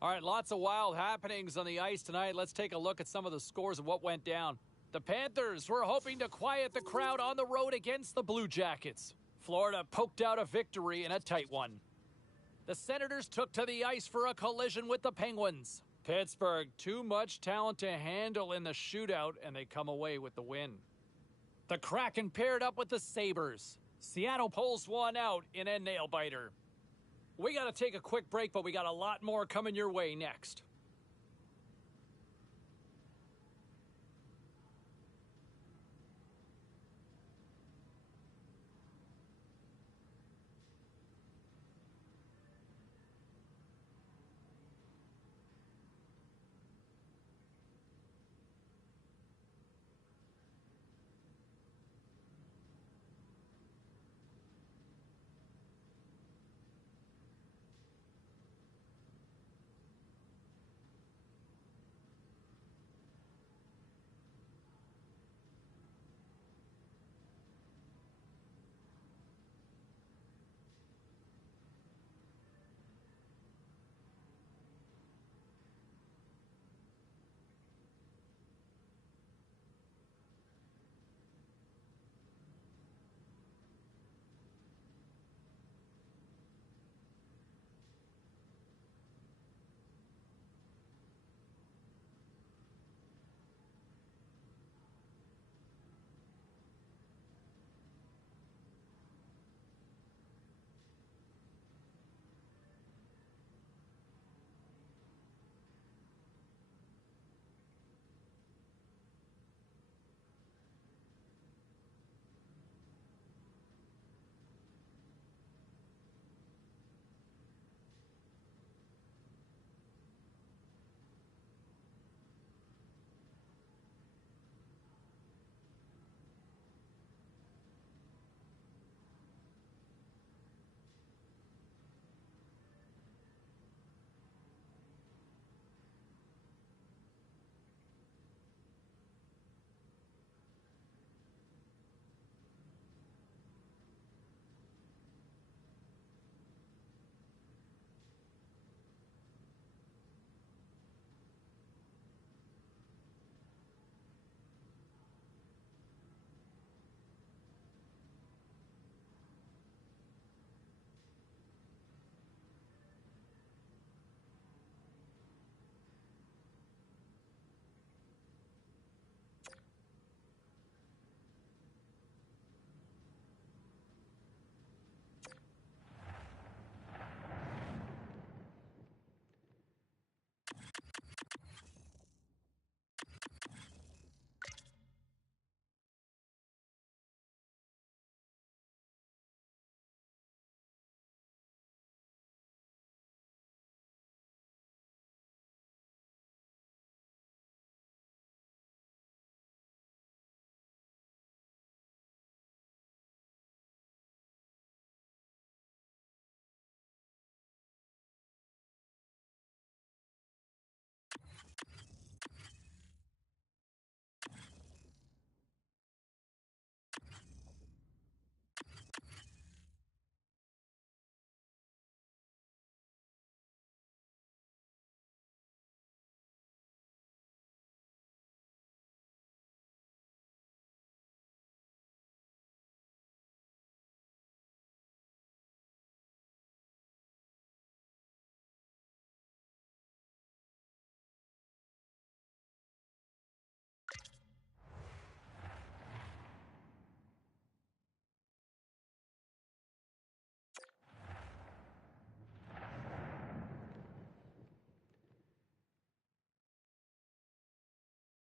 All right, lots of wild happenings on the ice tonight. Let's take a look at some of the scores of what went down. The Panthers were hoping to quiet the crowd on the road against the Blue Jackets. Florida poked out a victory in a tight one. The Senators took to the ice for a collision with the Penguins. Pittsburgh, too much talent to handle in the shootout, and they come away with the win. The Kraken paired up with the Sabres. Seattle pulls one out in a nail-biter. We got to take a quick break, but we got a lot more coming your way next.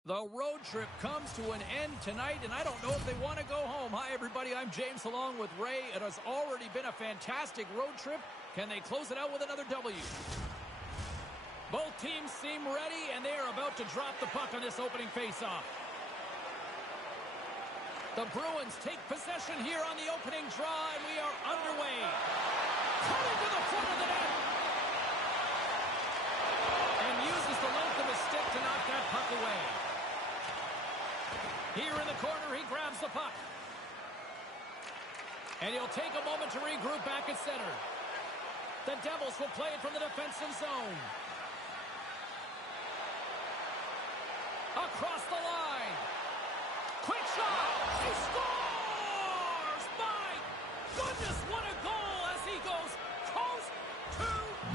The road trip comes to an end tonight, and I don't know if they want to go home. Hi, everybody. I'm James along with Ray. It has already been a fantastic road trip. Can they close it out with another W? Both teams seem ready, and they are about to drop the puck on this opening faceoff. The Bruins take possession here on the opening draw, and we are underway. Cutting to the front of the net. And uses the length of his stick to knock that puck away. Here in the corner, he grabs the puck. And he'll take a moment to regroup back at center. The Devils will play it from the defensive zone. Across the line. Quick shot. He scores! My goodness, what a goal as he goes coast to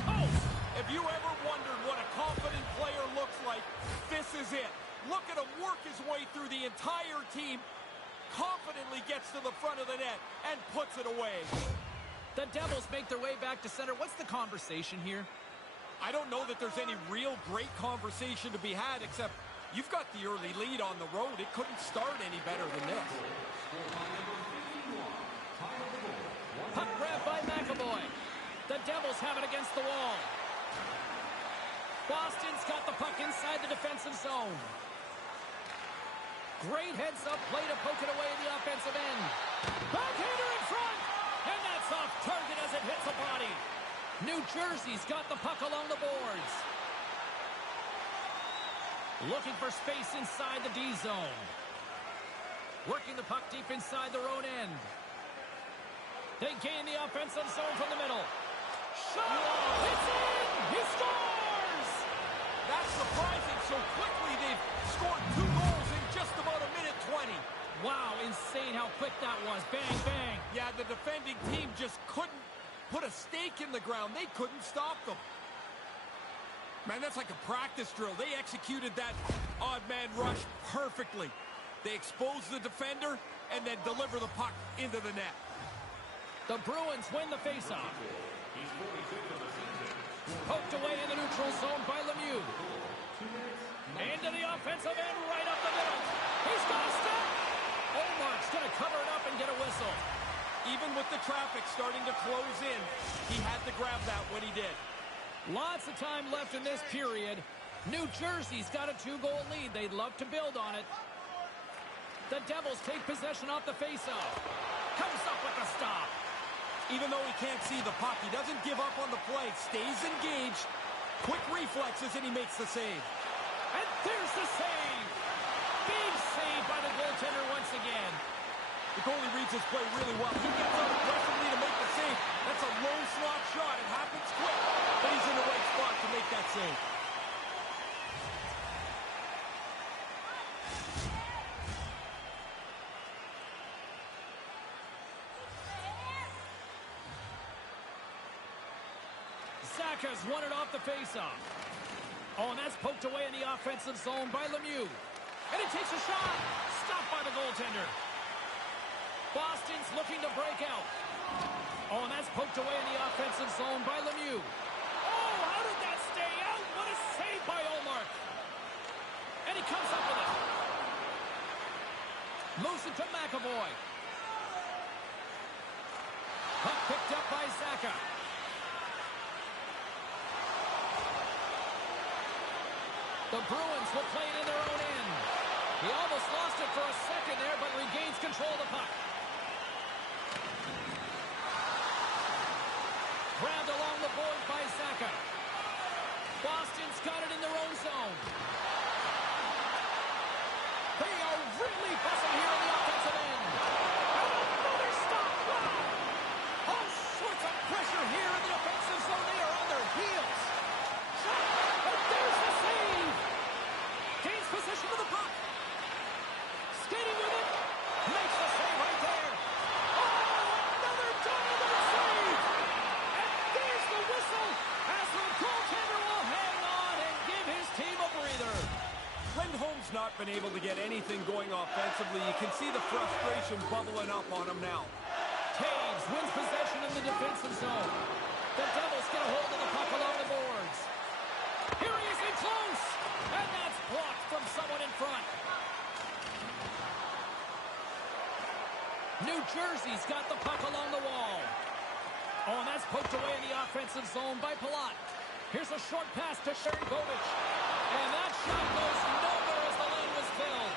coast. If you ever wondered what a confident player looks like, this is it. Look at him work his way through the entire team, confidently gets to the front of the net, and puts it away. The Devils make their way back to center. What's the conversation here? I don't know that there's any real great conversation to be had, except you've got the early lead on the road. It couldn't start any better than this. Puck grabbed by McAvoy. The Devils have it against the wall. Boston's got the puck inside the defensive zone. Great heads-up play to poke it away in the offensive end. Backhander in front! And that's off target as it hits a body. New Jersey's got the puck along the boards. Looking for space inside the D zone. Working the puck deep inside their own end. They gain the offensive zone from the middle. Shot! It's in! He scores! That's surprising. So quickly they've scored 2 goals in just about a minute 20. Wow, insane how quick that was. Bang, bang. Yeah, the defending team just couldn't put a stake in the ground. They couldn't stop them. Man, that's like a practice drill. They executed that odd man rush perfectly. They expose the defender and then deliver the puck into the net. The Bruins win the faceoff. Poked away in the neutral zone by Lemieux. Into the offensive end, right up the middle. He's got a step. Omar's going to cover it up and get a whistle. Even with the traffic starting to close in, he had to grab that when he did. Lots of time left in this period. New Jersey's got a 2-goal lead. They'd love to build on it. The Devils take possession off the faceoff. Comes up with the stop. Even though he can't see the puck, he doesn't give up on the play. Stays engaged. Quick reflexes, and he makes the save. And there's the save. Big save by the goaltender once again. The goalie reads his play really well. He gets out aggressively to make the save. That's a low slot shot. It happens quick, but he's in the right spot to make that save. Zacha's won it off the faceoff. Oh, and that's poked away in the offensive zone by Lemieux. And he takes a shot. Stopped by the goaltender. Boston's looking to break out. Oh, and that's poked away in the offensive zone by Lemieux. Oh, how did that stay out? What a save by Omar. And he comes up with it. Moves it to McAvoy. Puck picked up by Zacha. The Bruins will play it in their own end. He almost lost it for a second there, but regains control of the puck. Grabbed along the board by Zacha. Boston's got it in their own zone. They are really buzzing here in the offensive end. And another stop. Wow. All sorts of pressure here in the offensive zone. They are on their heels. And there's the save. Gains possession of the puck. Skating with it. Makes the save right there. Oh, another dynamite save. And there's the whistle as the goaltender will hang on and give his team a breather. Lindholm's not been able to get anything going offensively. You can see the frustration bubbling up on him now. Taves wins possession in the defensive zone. The Devils get a hold of the puck along the boards. Here he is in close. And that's blocked from someone in front. New Jersey's got the puck along the wall. Oh, and that's poked away in the offensive zone by Palat. Here's a short pass to Sharangovich. And that shot goes nowhere as the lane was filled.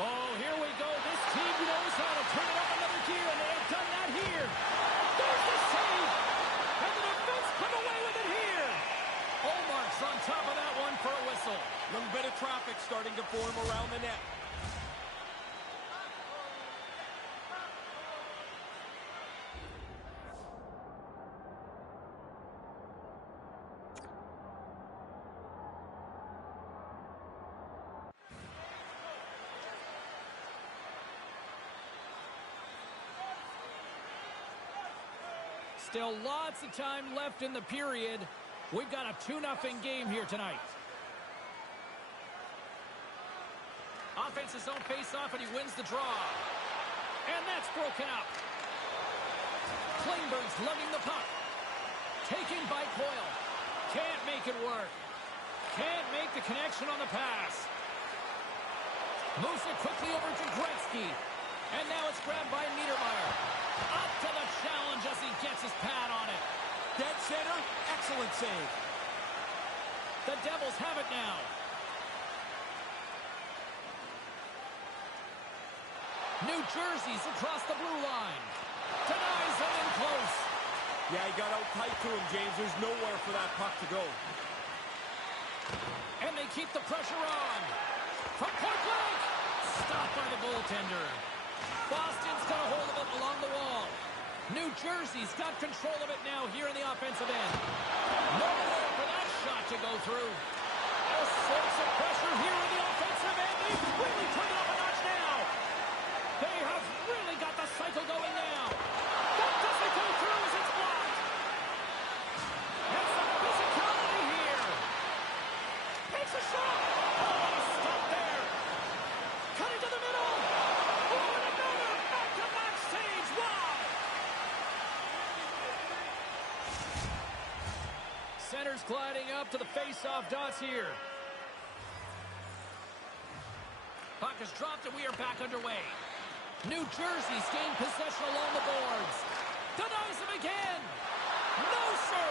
Oh, here we go. This team knows how to turn it up another gear, and they have done that here. There's the save. And the defense come away with it here. Omar's on top of that one for a whistle. A little bit of traffic starting to form around the net. Still lots of time left in the period. We've got a 2-0 game here tonight. Offense his own face-off, and he wins the draw. And that's broken up. Klingberg's lugging the puck. Taken by Coyle. Can't make it work. Can't make the connection on the pass. Moves it quickly over to Gretzky. And now it's grabbed by Niedermayer. Up to the challenge as he gets his pad on it. Dead center, excellent save. The Devils have it now. New Jersey's across the blue line. Denies him in close. Yeah, he got out tight to him, James. There's nowhere for that puck to go. And they keep the pressure on. From point blank. Stopped by the goaltender. Boston's got a hold of it along the wall. New Jersey's got control of it now here in the offensive end. Nowhere for that shot to go through. A source of pressure here in the offensive end. They've really turned it up a notch now. They have really got the cycle going now. That doesn't go through as it's blocked. That's the physicality here. Takes a shot. Oh, stop there. Cutting to the middle. Oh, and another back-to-back saves. Wow. Center's gliding up to the face-off dots here. Puck is dropped and we are back underway. New Jersey's gained possession along the boards. Denies him again. No, sir.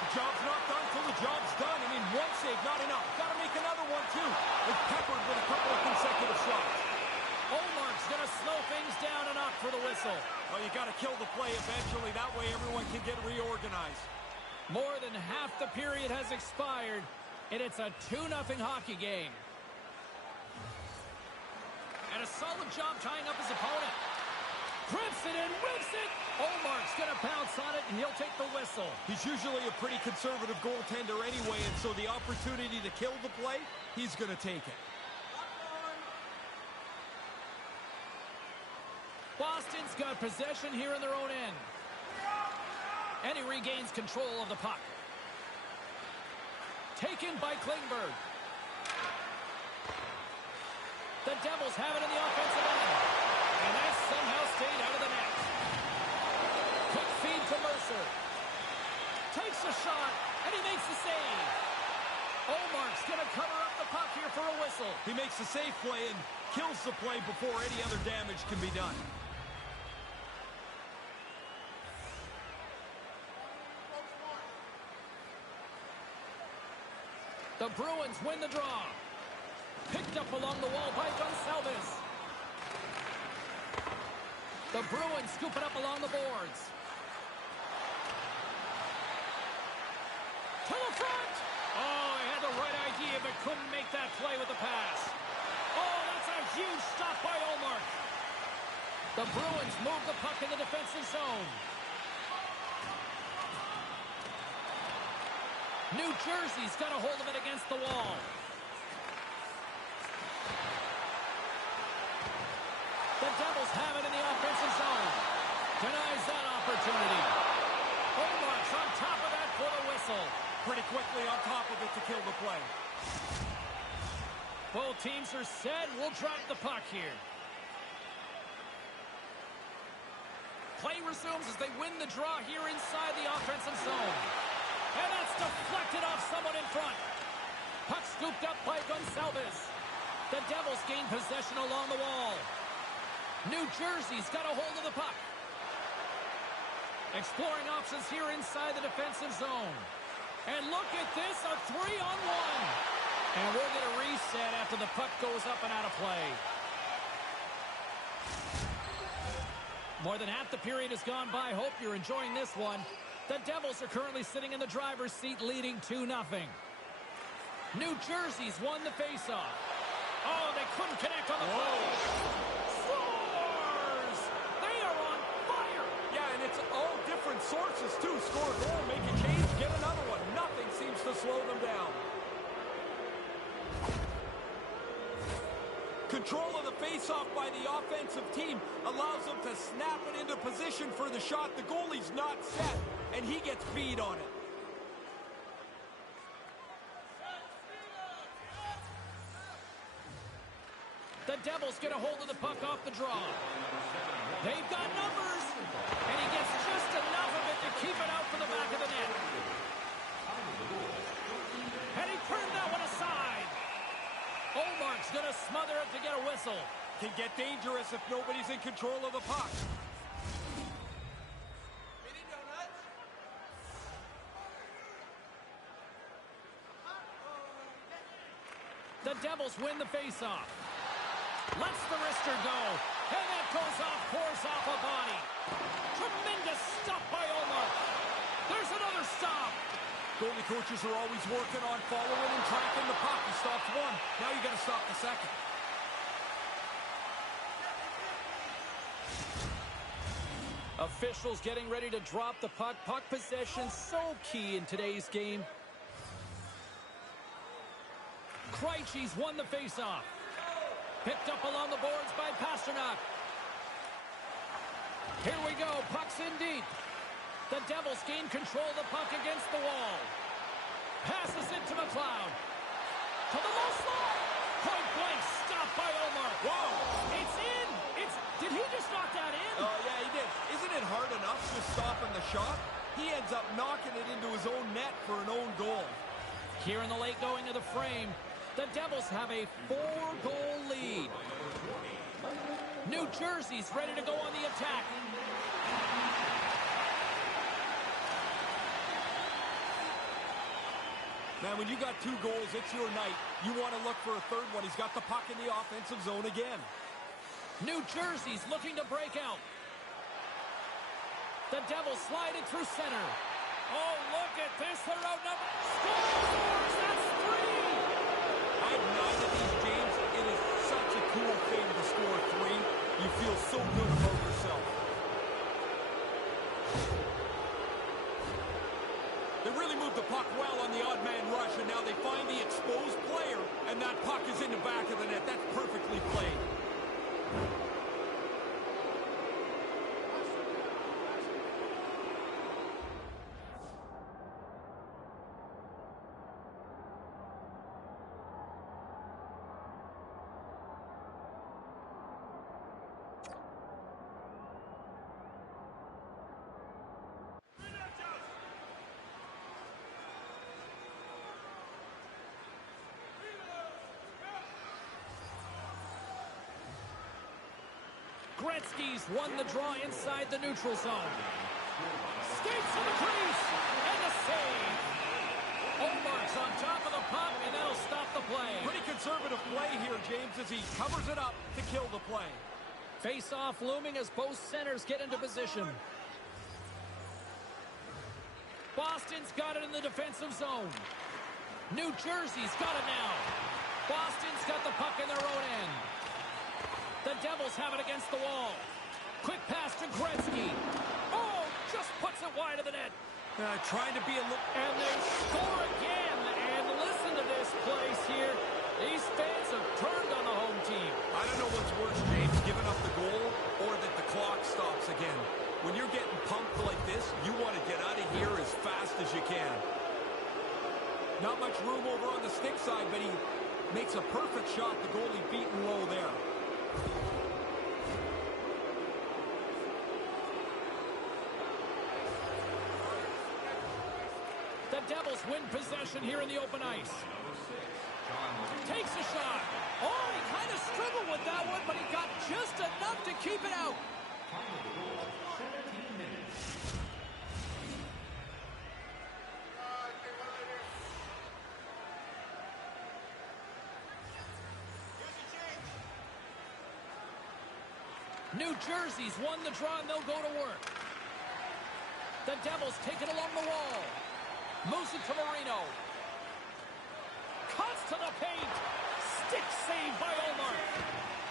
The job's not done till the job's done. I mean, one save, not enough. Got to make another one, too. It's peppered with a couple of consecutive shots. Olmark's going to slow things down and opt for the whistle. Well, you got to kill the play eventually. That way everyone can get reorganized. More than half the period has expired, and it's a 2-0 hockey game. And a solid job tying up his opponent. Grips it and whips it. Olmark's going to pounce on it, and he'll take the whistle. He's usually a pretty conservative goaltender anyway, and so the opportunity to kill the play, he's going to take it. Boston's got possession here in their own end. And he regains control of the puck. Taken by Klingberg. The Devils have it in the offensive end. And that somehow stayed out of the net. Quick feed to Mercer. Takes a shot, and he makes the save. Olmark's going to cover up the puck here for a whistle. He makes the safe play and kills the play before any other damage can be done. The Bruins win the draw. Picked up along the wall by Gonsalves. The Bruins scoop it up along the boards. To the front! Oh, he had the right idea, but couldn't make that play with the pass. Oh, that's a huge stop by Olmark. The Bruins move the puck in the defensive zone. New Jersey's got a hold of it against the wall. The Devils have it in the offensive zone. Denies that opportunity. Olmark's on top of that for the whistle. Pretty quickly on top of it to kill the play. Both teams are set. We'll drop the puck here. Play resumes as they win the draw here inside the offensive zone. And that's deflected off someone in front. Puck scooped up by Gonsalves. The Devils gain possession along the wall. New Jersey's got a hold of the puck. Exploring options here inside the defensive zone. And look at this, a 3-on-1. And we'll get a reset after the puck goes up and out of play. More than half the period has gone by. Hope you're enjoying this one. The Devils are currently sitting in the driver's seat leading 2-0. New Jersey's won the faceoff. Oh, they couldn't connect on the play. Scores! They are on fire! Yeah, and it's all different sources, too. Score a goal, make a change, get another one. Nothing seems to slow them down. Control of the faceoff by the offensive team allows them to snap it into position for the shot. The goalie's not set, and he gets beat on it. The Devils get a hold of the puck off the draw. They've got numbers, and he gets just enough of it to keep it out for the back of the net. And he turned that one aside. Olmark's going to smother it to get a whistle. Can get dangerous if nobody's in control of the puck. The Devils win the faceoff. Lets the wrister go. And that goes off course off a body. Tremendous stop by Olmark. There's another stop. Goalie coaches are always working on following and tracking the puck. He stopped one. Now you got to stop the second. Officials getting ready to drop the puck. Puck possession so key in today's game. Krejci's won the faceoff. Picked up along the boards by Pasternak. Here we go. Puck's in deep. The Devils gain control of the puck against the wall. Passes it to McLeod. To the low slot. Point blank stop by Olmark. Whoa! It's in. Did he just knock that in? Oh, yeah, he did. Isn't it hard enough just stopping the shot? He ends up knocking it into his own net for an own goal. Here in the late going of the frame, the Devils have a 4-goal lead. New Jersey's ready to go on the attack. Man, when you got 2 goals, it's your night. You want to look for a third one. He's got the puck in the offensive zone again. New Jersey's looking to break out. The Devils slide it through center. Oh, look at this. They're outnumbered. Scores! That's 3! I have 9 of these, James. It is such a cool thing to score 3. You feel so good about yourself. They really moved the puck well on the odd man rush, and now they find the exposed player, and that puck is in the back of the net. That's perfectly played. Gretzky's won the draw inside the neutral zone. Skates to the crease, and the save. Olmark's on top of the puck, and that'll stop the play. Pretty conservative play here, James, as he covers it up to kill the play. Face-off looming as both centers get into position. Boston's got it in the defensive zone. New Jersey's got it now. Boston's got the puck in their own end. The Devils have it against the wall. Quick pass to Gretzky. Oh, just puts it wide of the net. Trying to be a little... And they score again. And listen to this place here. These fans have turned on the home team. I don't know what's worse, James, giving up the goal or that the clock stops again. When you're getting pumped like this, you want to get out of here as fast as you can. Not much room over on the stick side, but he makes a perfect shot. The goalie beaten low there. The Devils win possession here in the open ice. Takes a shot. Oh, he kind of struggled with that one, but he got just enough to keep it out. New Jersey's won the draw, and they'll go to work. The Devils take it along the wall. Moves it to Marino. Cuts to the paint. Stick save by Olmark.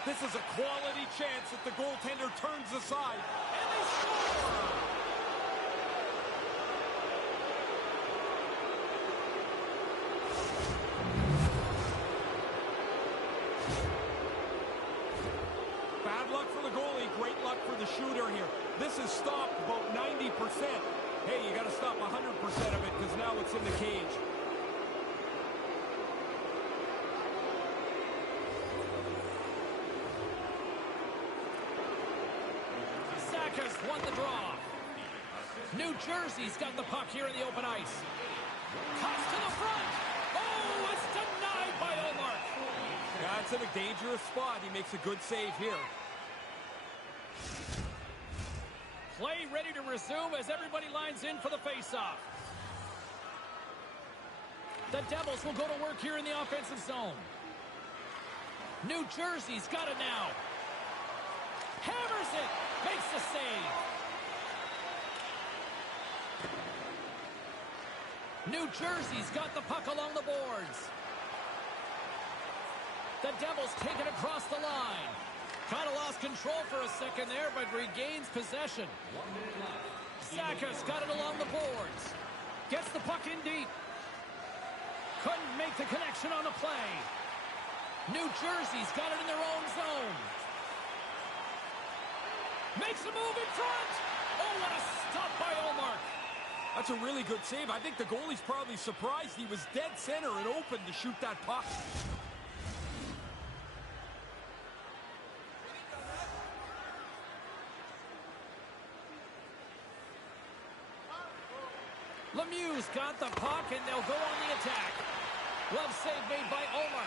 This is a quality chance that the goaltender turns aside. And they score! shooter here. This is stopped about 90%. Hey, you got to stop 100% of it because now it's in the cage. Sakas won the draw. New Jersey's got the puck here in the open ice. Cuts to the front. Oh, it's denied by Omar. That's in a dangerous spot. He makes a good save here. Play ready to resume as everybody lines in for the faceoff. The Devils will go to work here in the offensive zone. New Jersey's got it now. Hammers it. Makes the save. New Jersey's got the puck along the boards. The Devils take it across the line. Kind of lost control for a second there, but regains possession. Sakas got it along the boards. Gets the puck in deep. Couldn't make the connection on the play. New Jersey's got it in their own zone. Makes a move in front. Oh, what a stop by Omar. That's a really good save. I think the goalie's probably surprised he was dead center and open to shoot that puck. Lemieux's got the puck, and they'll go on the attack. Glove save made by Omar.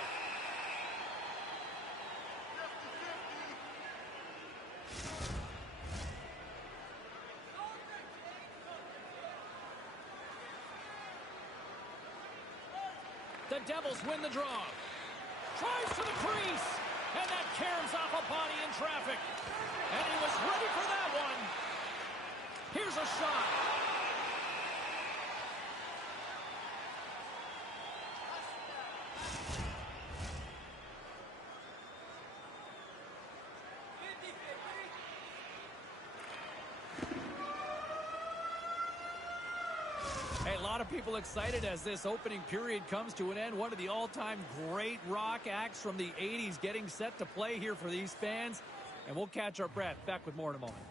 The Devils win the draw. Tries to the crease, and that caroms off a body in traffic. And he was ready for that one. Here's a shot. Hey, a lot of people excited as this opening period comes to an end. One of the all-time great rock acts from the 80s getting set to play here for these fans. And we'll catch our breath. Back with more in a moment.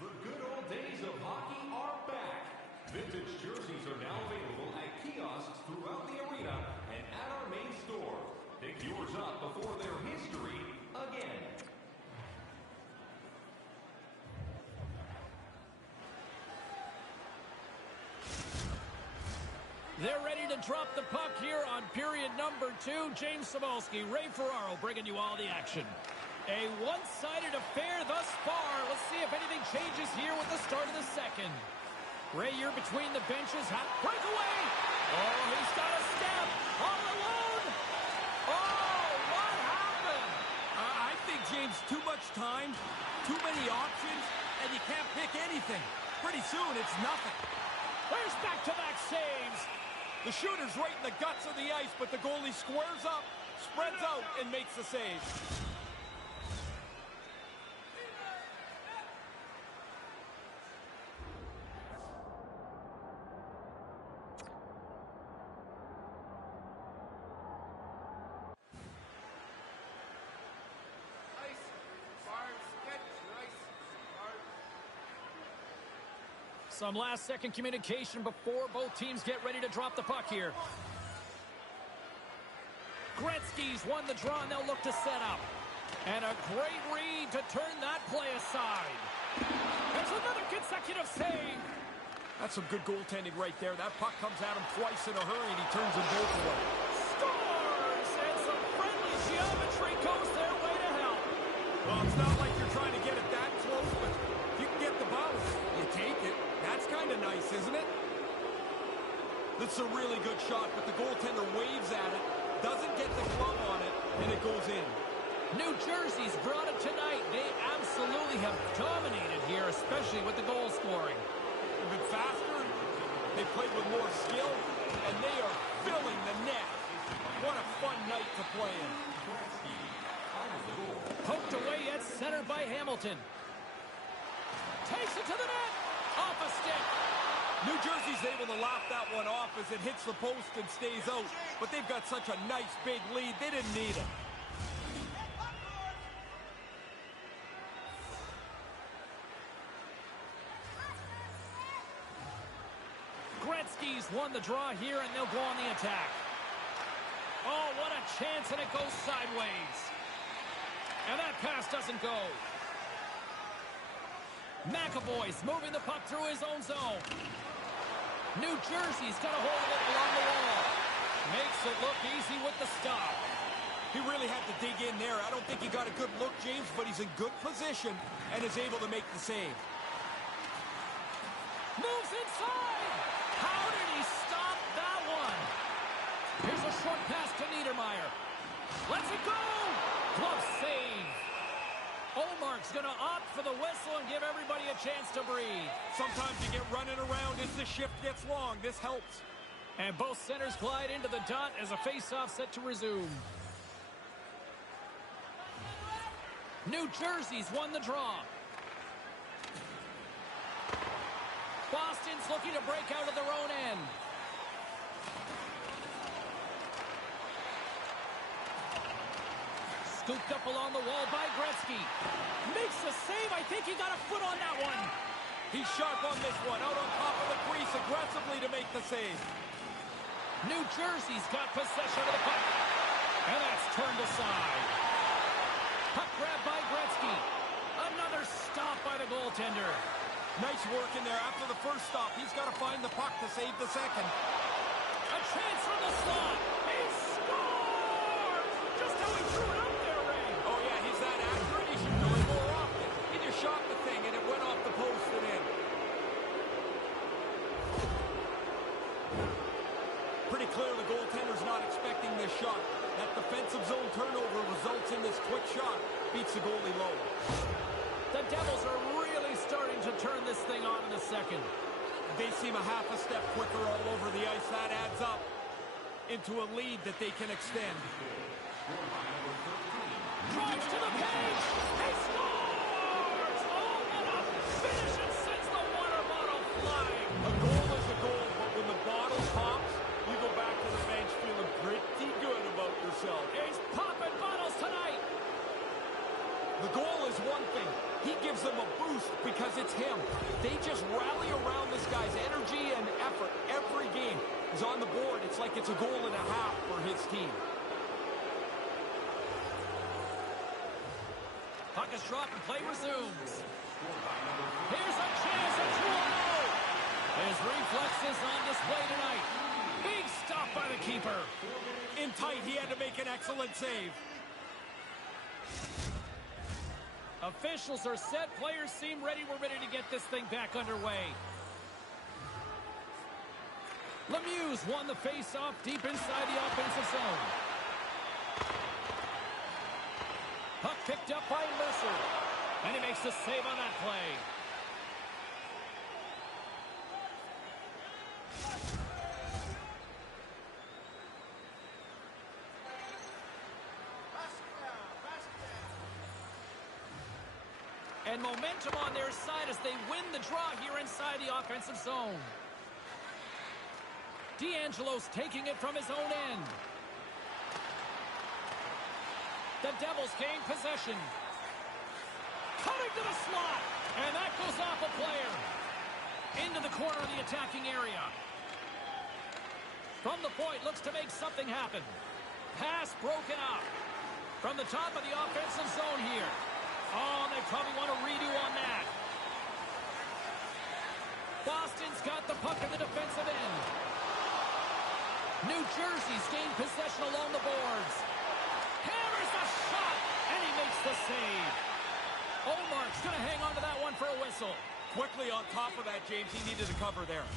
The good old days of hockey are back. Vintage jerseys are now available at kiosks throughout the arena and at our main store. Pick yours up before their history again. They're ready to drop the puck here on period number 2. James Cybulski, Ray Ferraro bringing you all the action. A one-sided affair thus far. Let's see if anything changes here with the start of the second. Ray, you're between the benches. Breakaway! Oh, he's got a step. All alone. Oh, what happened? I think, James, too much time, too many options, and you can't pick anything. Pretty soon, it's nothing. There's back-to-back saves. The shooter's right in the guts of the ice, but the goalie squares up, spreads out, and makes the save. Some last-second communication before both teams get ready to drop the puck here. Gretzky's won the draw, and they'll look to set up. And a great read to turn that play aside. There's another consecutive save. That's some good goaltending right there. That puck comes at him twice in a hurry, and he turns them both away. Scores! And some friendly geometry goes their way to help. Well, it's not like you're trying to get it that close, but if you can get the bounce, you take it. That's kind of nice, isn't it? This is a really good shot, but the goaltender waves at it, doesn't get the glove on it, and it goes in. New Jersey's brought it tonight. They absolutely have dominated here, especially with the goal scoring. They've been faster, they played with more skill, and they are filling the net. What a fun night to play in. Poked away at center by Hamilton. Takes it to the net. Off a stick. New Jersey's able to lop that one off as it hits the post and stays out. But they've got such a nice big lead, they didn't need it. Gretzky's won the draw here, and they'll go on the attack. Oh, what a chance, and it goes sideways. And that pass doesn't go. McAvoy's moving the puck through his own zone. New Jersey's got a hold of it along the wall. Makes it look easy with the stop. He really had to dig in there. I don't think he got a good look, James, but he's in good position and is able to make the save. Moves inside. How did he stop that one? Here's a short pass to Niedermeyer. Lets it go. Glove save. Olmark's going to opt for the whistle and give everybody a chance to breathe. Sometimes you get running around as the shift gets long. This helps. And both centers glide into the dot as a face-off set to resume. New Jersey's won the draw. Boston's looking to break out of their own end. Scooped up along the wall by Gretzky. Makes the save. I think he got a foot on that one. He's sharp on this one. Out on top of the crease aggressively to make the save. New Jersey's got possession of the puck. And that's turned aside. Puck grab by Gretzky. Another stop by the goaltender. Nice work in there. After the first stop, he's got to find the puck to save the second. A chance from the slot. He scores! Just how he threw it up there, Ray. Oh, yeah, he's that accurate. He should do it more often. He just shot the thing, and it went off the post and in. Pretty clear the goaltender's not expecting this shot. That defensive zone turnover results in this quick shot. Beats the goalie low. The Devils are really starting to turn this thing on in the second. They seem a half a step quicker all over the ice. That adds up into a lead that they can extend. Drives to the page. He scores! Oh, what a finish! It sends the water bottle flying. A goal is a goal, but when the bottle pops, you go back to the bench feeling pretty good about yourself. He's popping bottles tonight. The goal is one thing. He gives them a boost because it's him. They just rally around this guy's energy and effort. Every game is on the board. It's like it's a goal and a half for his team. Puck is dropped and play resumes. Here's a chance at 2-0. His reflexes on display tonight. Big stop by the keeper. In tight, he had to make an excellent save. Officials are set. Players seem ready. We're ready to get this thing back underway. Lemieux won the face-off deep inside the offensive zone. Puck picked up by Mercer. And he makes the save on that play. And momentum on their side as they win the draw here inside the offensive zone. D'Angelo's taking it from his own end. The Devils gain possession. Cutting to the slot. And that goes off a player. Into the corner of the attacking area. From the point, looks to make something happen. Pass broken up. From the top of the offensive zone here. Oh, they probably want a redo on that. Boston's got the puck in the defensive end. New Jersey's gained possession along the boards. Hammers the shot, and he makes the save. Olmark's going to hang on to that one for a whistle. Quickly on top of that, James, he needed a cover there.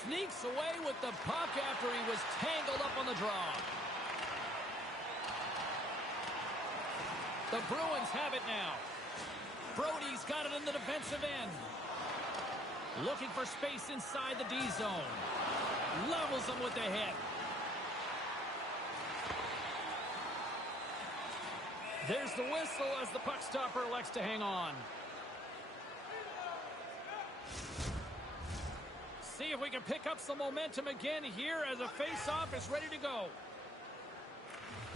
Sneaks away with the puck after he was tangled up on the draw. The Bruins have it now. Brody's got it in the defensive end. Looking for space inside the D zone. Levels them with the hit. There's the whistle as the puck stopper elects to hang on. See if we can pick up some momentum again here as a face-off is ready to go.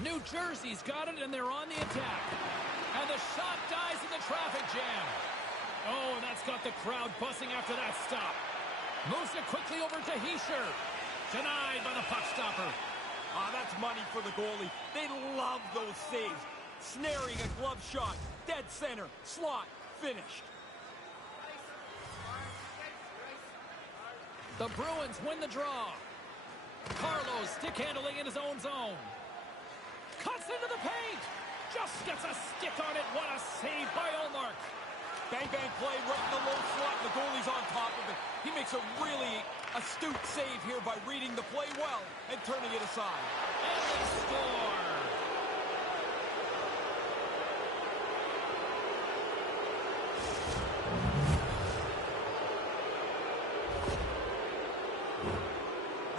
New Jersey's got it, and they're on the attack. And the shot dies in the traffic jam. Oh, and that's got the crowd buzzing after that stop. Moves it quickly over to Heischer. Denied by the puck stopper. Ah, that's money for the goalie. They love those saves. Snaring a glove shot. Dead center. Slot. Finished. The Bruins win the draw. Carlos stick handling in his own zone. Cuts into the paint. Just gets a stick on it. What a save by Ullmark. Bang, bang play right in the low slot. The goalie's on top of it. He makes a really astute save here by reading the play well and turning it aside. And they score.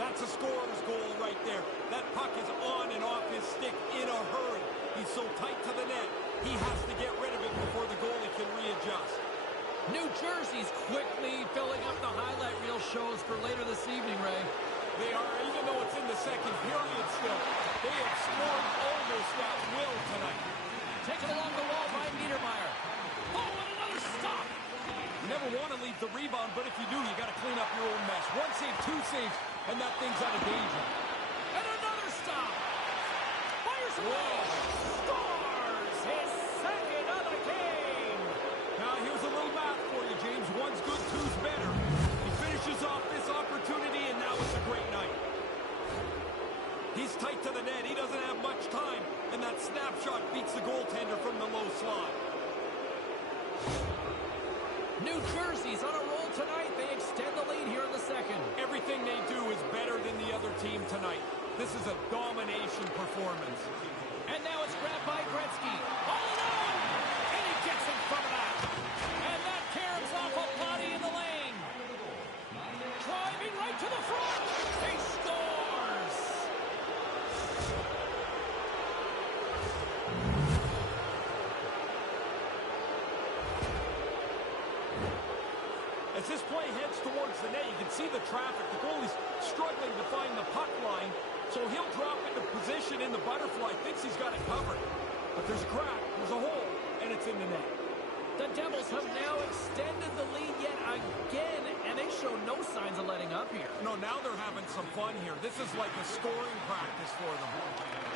That's a scorer's goal right there. That puck is on and off his stick in a hurry. He's so tight to the net, he has to get rid of it before the goalie can readjust. New Jersey's quickly filling up the highlight reel shows for later this evening, Ray. They are, even though it's in the second period still, they have scored almost at will tonight. Taken along the wall by Niedermeyer. Oh, and another stop. You never want to leave the rebound, but if you do, you got to clean up your own mess. One save, two saves, and that thing's out of danger. And another stop. Fires away. Scores his second of the game. Now, here's a little math for you, James. One's good, two's better. He finishes off this opportunity, and now it's a great night. He's tight to the net. He doesn't have much time, and that snapshot beats the goaltender from the low slot. New Jersey's on a roll tonight. They extend the lead here in the second. Everything they do is better than the other team tonight. This is a domination performance. And now it's grabbed by Gretzky. All alone! And he gets in front of that. And that caroms off a body in the lane. Driving right to the front. He scores! As this play heads towards the net, you can see the traffic. The goalie's struggling to find the puck line, so he'll drop into position in the butterfly. Thinks he's got it covered. But there's a crack, there's a hole, and it's in the net. The Devils have now extended the lead yet again, and they show no signs of letting up here. No, now they're having some fun here. This is like a scoring practice for them.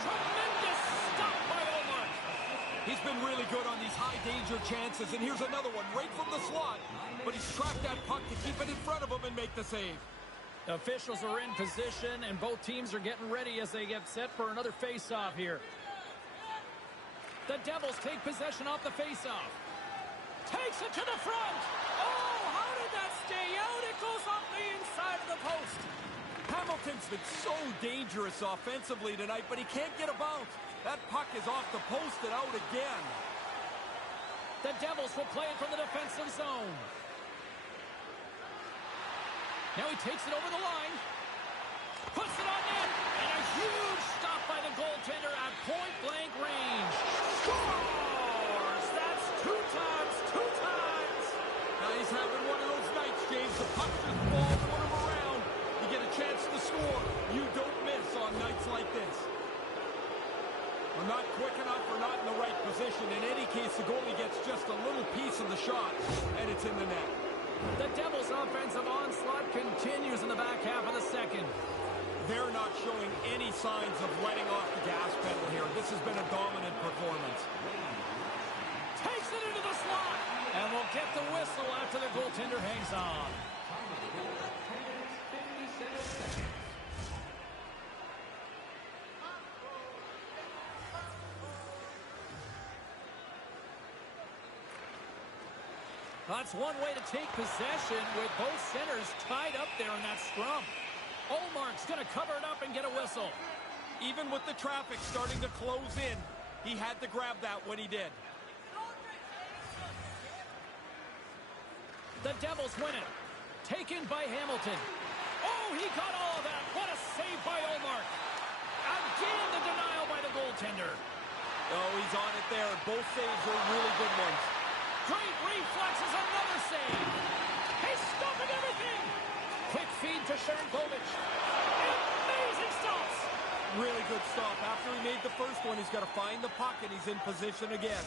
Tremendous stop by Ullmark. He's been really good on these high-danger chances, and here's another one right from the slot. But he's tracked that puck to keep it in front of him and make the save. The officials are in position, and both teams are getting ready as they get set for another face-off here. The Devils take possession off the face-off. Takes it to the front. Oh, how did that stay out? It goes off the inside of the post. Hamilton's been so dangerous offensively tonight, but he can't get a bounce. That puck is off the post and out again. The Devils will play it from the defensive zone. Now he takes it over the line. Puts it on net. And a huge stop by the goaltender at point-blank range. Scores! That's two times. Now he's having one of those nights, James. The puck just falls on him around. You get a chance to score. You don't miss on nights like this. Well, not quick enough or not in the right position. In any case, the goalie gets just a little piece of the shot, and it's in the net. The Devils' offensive onslaught continues in the back half of the second. They're not showing any signs of letting off the gas pedal here. This has been a dominant performance. Takes it into the slot. And we'll get the whistle after the goaltender hangs on. That's one way to take possession with both centers tied up there in that scrum. Ullmark's going to cover it up and get a whistle. Even with the traffic starting to close in, he had to grab that when he did. The Devils win it. Taken by Hamilton. Oh, he got all of that. What a save by Ullmark. Again, the denial by the goaltender. Oh, he's on it there. Both saves are really good ones. Great reflexes, another save. He's stopping everything. Quick feed to Sharangovich. Amazing stops. Really good stop. After he made the first one, he's got to find the puck, and he's in position again.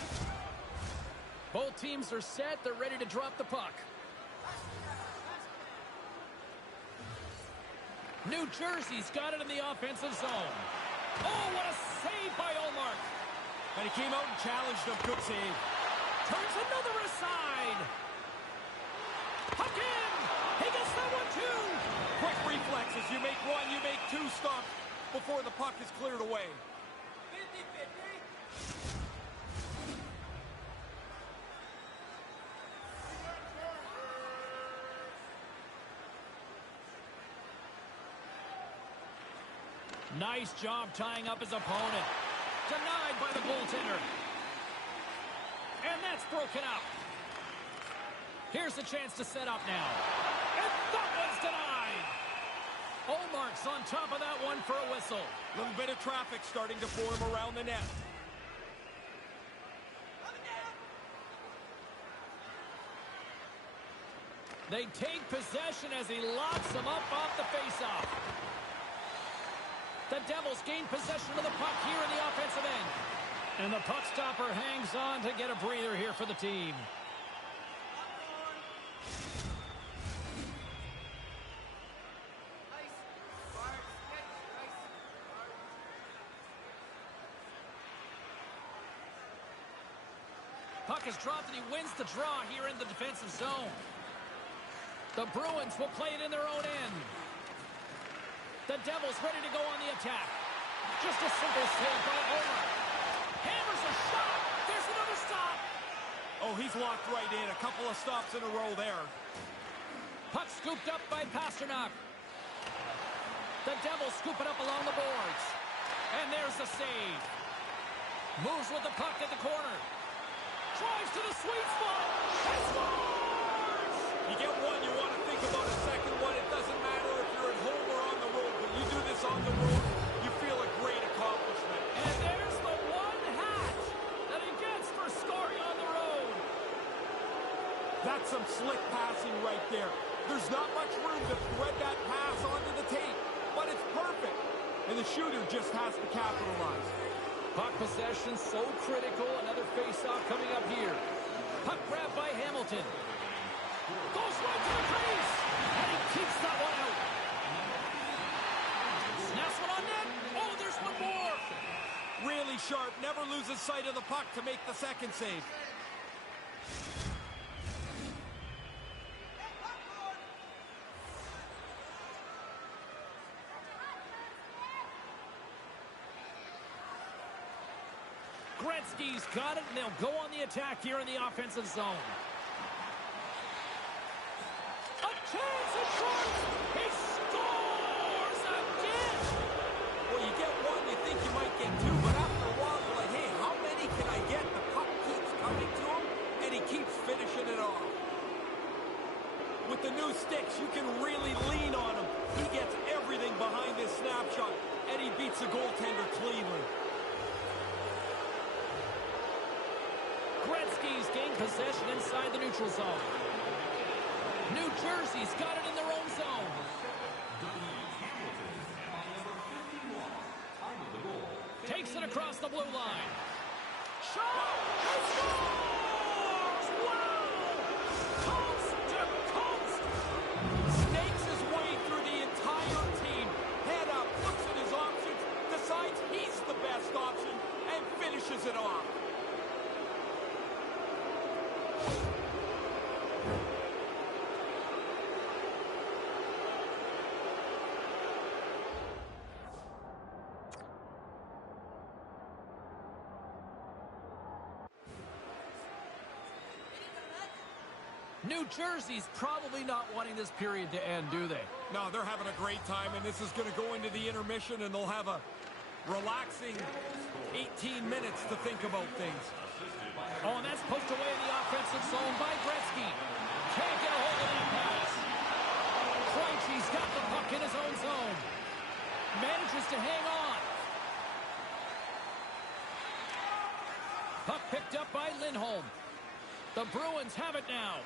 Both teams are set. They're ready to drop the puck. New Jersey's got it in the offensive zone. Oh, what a save by Ullmark. And he came out and challenged him. Good save. Turns another aside. Puck in. He gets that one too. Quick reflexes. You make one, you make two stops before the puck is cleared away. Nice job tying up his opponent. Denied by the goaltender. And that's broken up. Here's a chance to set up now. And that one's denied. Ullmark's on top of that one for a whistle. A little bit of traffic starting to form around the net. They take possession as he locks them up off the faceoff. The Devils gain possession of the puck here in the offensive end. And the puck stopper hangs on to get a breather here for the team. Puck is dropped and he wins the draw here in the defensive zone. The Bruins will play it in their own end. The Devils ready to go on the attack. Just a simple save by Ullmark. Hammers a shot. There's another stop. Oh, he's locked right in. A couple of stops in a row there. Puck scooped up by Pasternak. The Devils scoop it up along the boards. And there's the save. Moves with the puck at the corner. Drives to the sweet spot. And scores! You get one, you want to think about a second one. It doesn't matter if you're at home or on the road. When you do this on the road, you feel a great accomplishment. And there's the one hat that he gets for scoring on the road. That's some slick passing right there. There's not much room to thread that pass onto the tape, but it's perfect. And the shooter just has to capitalize. Puck possession so critical. Another face-off coming up here. Puck grab by Hamilton. Goes right to the crease. And he keeps that one out. Snaps one on net. Oh, there's one more. Really sharp. Never loses sight of the puck to make the second save. Gretzky's got it, and they'll go on the attack here in the offensive zone. A chance at front! He scores again! Well, you get one, you think you might get two, but after a while you're like, hey, how many can I get? The puck keeps coming to him, and he keeps finishing it off. With the new sticks, you can really lean on him. He gets everything behind this snapshot, and he beats the goaltender cleanly. Gretzky's gained possession inside the neutral zone. New Jersey's got it in their own zone. Takes it across the blue line. Shot! He scores! Wow! Coast to coast! Snakes his way through the entire team. Head up, looks at his options, decides he's the best option, and finishes it off. New Jersey's probably not wanting this period to end, do they? No, they're having a great time, and this is going to go into the intermission, and they'll have a relaxing 18 minutes to think about things. Oh, and that's poked away in the offensive zone by Gretzky. Can't get a hold of that pass. Krejci's got the puck in his own zone. Manages to hang on. Puck picked up by Lindholm. The Bruins have it now.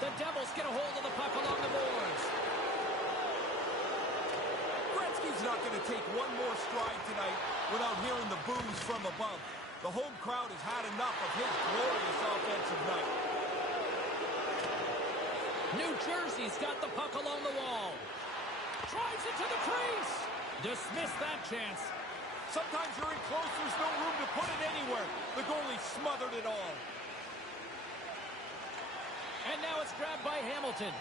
The Devils get a hold of the puck along the boards. Gretzky's not going to take one more stride tonight without hearing the boos from above. The home crowd has had enough of his glorious offensive night. New Jersey's got the puck along the wall. Drives it to the crease. Dismissed that chance. Sometimes you're in close, there's no room to put it anywhere. The goalie smothered it all. And now it's grabbed by Hamilton.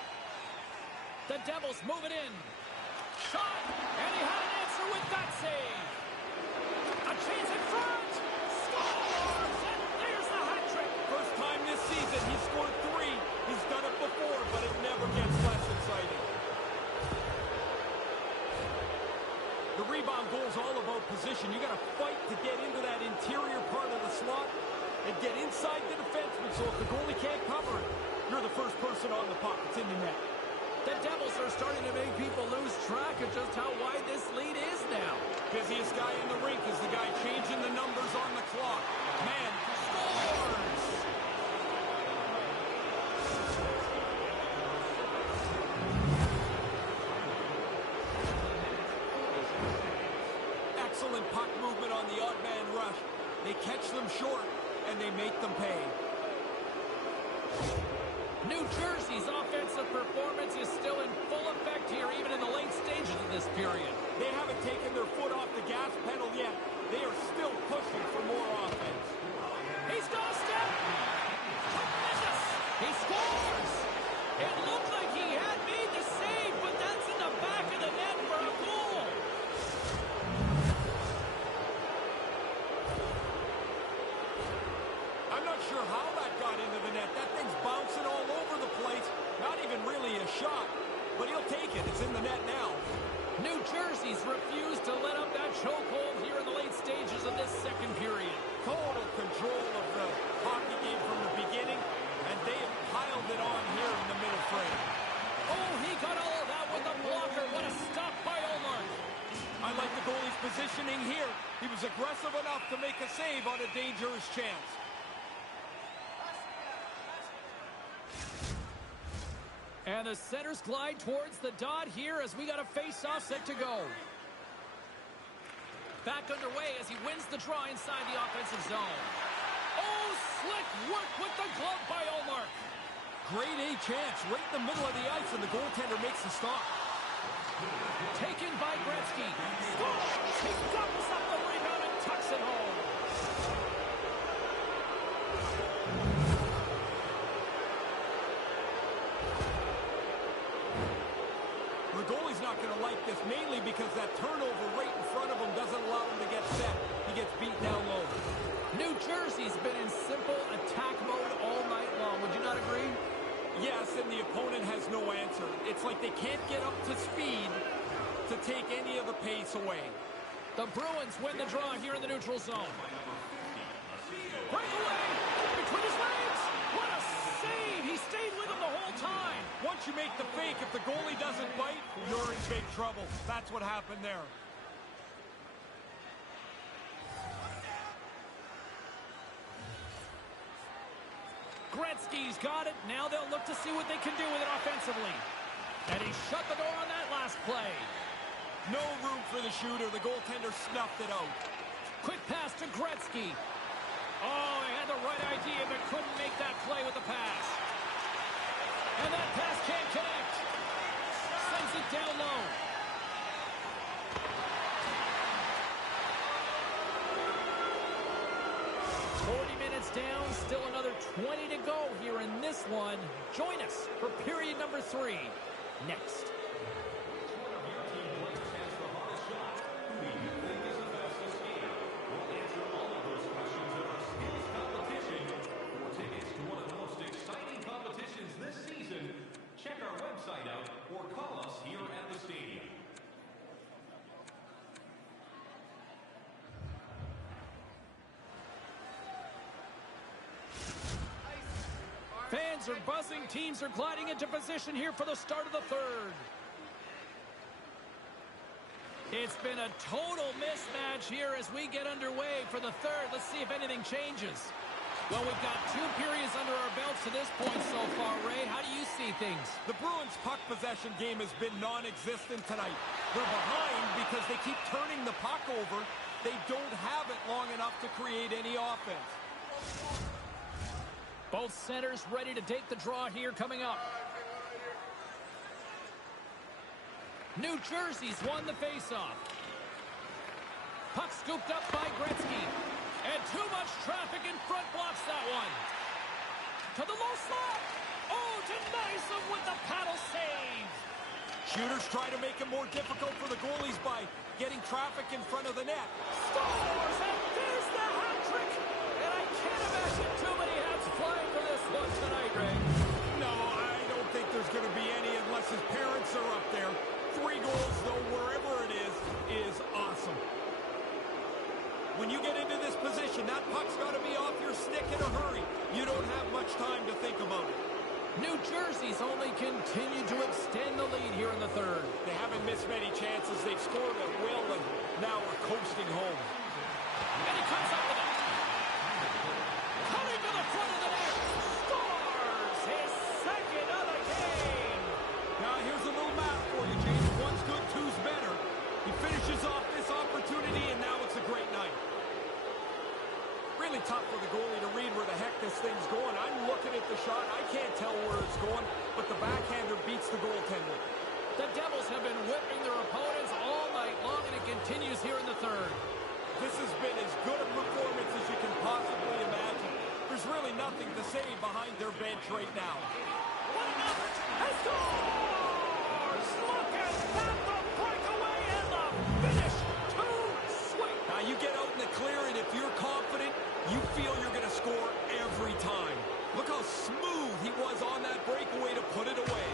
The Devils move it in. Shot, and he had an answer with that save. A chance in front. Scores, and there's the hat trick. First time this season, he scored 3. He's done it before, but it never gets less exciting. The rebound goal is all about position. You got to fight to get into that interior part of the slot and get inside the defenseman, so if the goalie can't cover it, you're the first person on the puck. It's in the net. The Devils are starting to make people lose track of just how wide this lead is now. Busiest guy in the rink is the guy changing the numbers on the clock. Man scores! Excellent puck movement on the odd man rush. They catch them short, and they make them pay. New Jersey's offensive performance is still in full effect here, even in the late stages of this period. They haven't taken their foot off the gas pedal yet. They are still pushing for more offense. He's got a step! Tremendous! He scores! It looked like he had made the save, but that's in the back of the net for a goal. I'm not sure how that got into the net. That thing's bouncing all over the place. Not even really a shot, but he'll take it. It's in the net now. New Jersey's refused to let up that chokehold here in the late stages of this second period. Total control of the hockey game from the beginning, and they have piled it on here in the middle frame. Oh, he got all of that with the blocker. What a stop by Omar. I like the goalie's positioning here. He was aggressive enough to make a save on a dangerous chance. And the centers glide towards the dot here as we got a face-off set to go. Back underway as he wins the draw inside the offensive zone. Oh, slick work with the glove by Omar. Great A chance right in the middle of the ice, and the goaltender makes the stop. Taken by Gretzky. Scores! He gobbles up the rebound and tucks it home. The goalie's not going to like this, mainly because that turnover right in front of him doesn't allow him to get set. He gets beat down low. New Jersey's been in simple attack mode all night long. Would you not agree? Yes, and the opponent has no answer. It's like they can't get up to speed to take any of the pace away. The Bruins win the draw here in the neutral zone. Breakaway! Between his legs! What a save! He stayed with him the whole time. Once you make the fake, if the goalie doesn't bite, you're in big trouble. That's what happened there. Gretzky's got it. Now they'll look to see what they can do with it offensively. And he shut the door on that last play. No room for the shooter. The goaltender snuffed it out. Quick pass to Gretzky. Oh, he had the right idea, but couldn't make that play with the pass. And that pass can't connect. Sends it down low. Down, still another 20 to go here in this one. Join us for period number 3 next. Check our website out or call us here at the stadium. Fans are buzzing. Teams are gliding into position here for the start of the third. It's been a total mismatch here as we get underway for the third. Let's see if anything changes. Well, we've got 2 periods under our belts to this point so far, Ray. How do you see things? The Bruins' puck possession game has been non-existent tonight. They're behind because they keep turning the puck over. They don't have it long enough to create any offense. Both centers ready to take the draw here coming up. New Jersey's won the faceoff. Puck scooped up by Gretzky. And too much traffic in front blocks that one. To the low slot. Oh, denies him with the paddle save. Shooters try to make it more difficult for the goalies by getting traffic in front of the net. Scores, and there's the hat trick. And I can't imagine too many hats flying for this one tonight, Ray. No, I don't think there's going to be any unless his parents are up there. 3 goals, though, wherever it is awesome. When you get into this position, that puck's got to be off your stick in a hurry. You don't have much time to think about it. New Jersey's only continued to extend the lead here in the third. They haven't missed many chances. They've scored at will, and now we're coasting home. And he comes up with it. Cutting to the front of the net. Scores his second of the game. Now, here's a little math for you, James. One's good, two's better. He finishes off this opportunity, and now it's a great night. Really tough for the goalie to read where the heck this thing's going. I'm looking at the shot. I can't tell where it's going, but the backhander beats the goaltender. The Devils have been whipping their opponents all night long, and it continues here in the third. This has been as good a performance as you can possibly imagine. There's really nothing to say behind their bench right now. What an opportunity! Scores! Look at that, the breakaway and the finish. Too sweet. Now you get out in the clear, and if you're confident, you feel you're going to score every time. Look how smooth he was on that breakaway to put it away.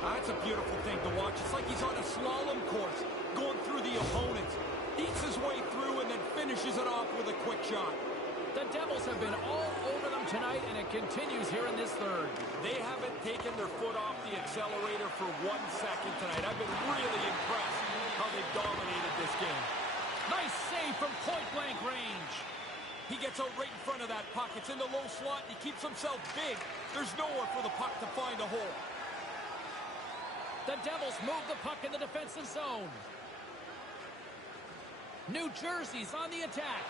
That's a beautiful thing to watch. It's like he's on a slalom course, going through the opponents. Eats his way through and then finishes it off with a quick shot. The Devils have been all over them tonight, and it continues here in this third. They haven't taken their foot off the accelerator for 1 second tonight. I've been really impressed how they've dominated this game. Nice save from point-blank range. He gets out right in front of that puck. It's in the low slot. He keeps himself big. There's nowhere for the puck to find a hole. The Devils move the puck in the defensive zone. New Jersey's on the attack.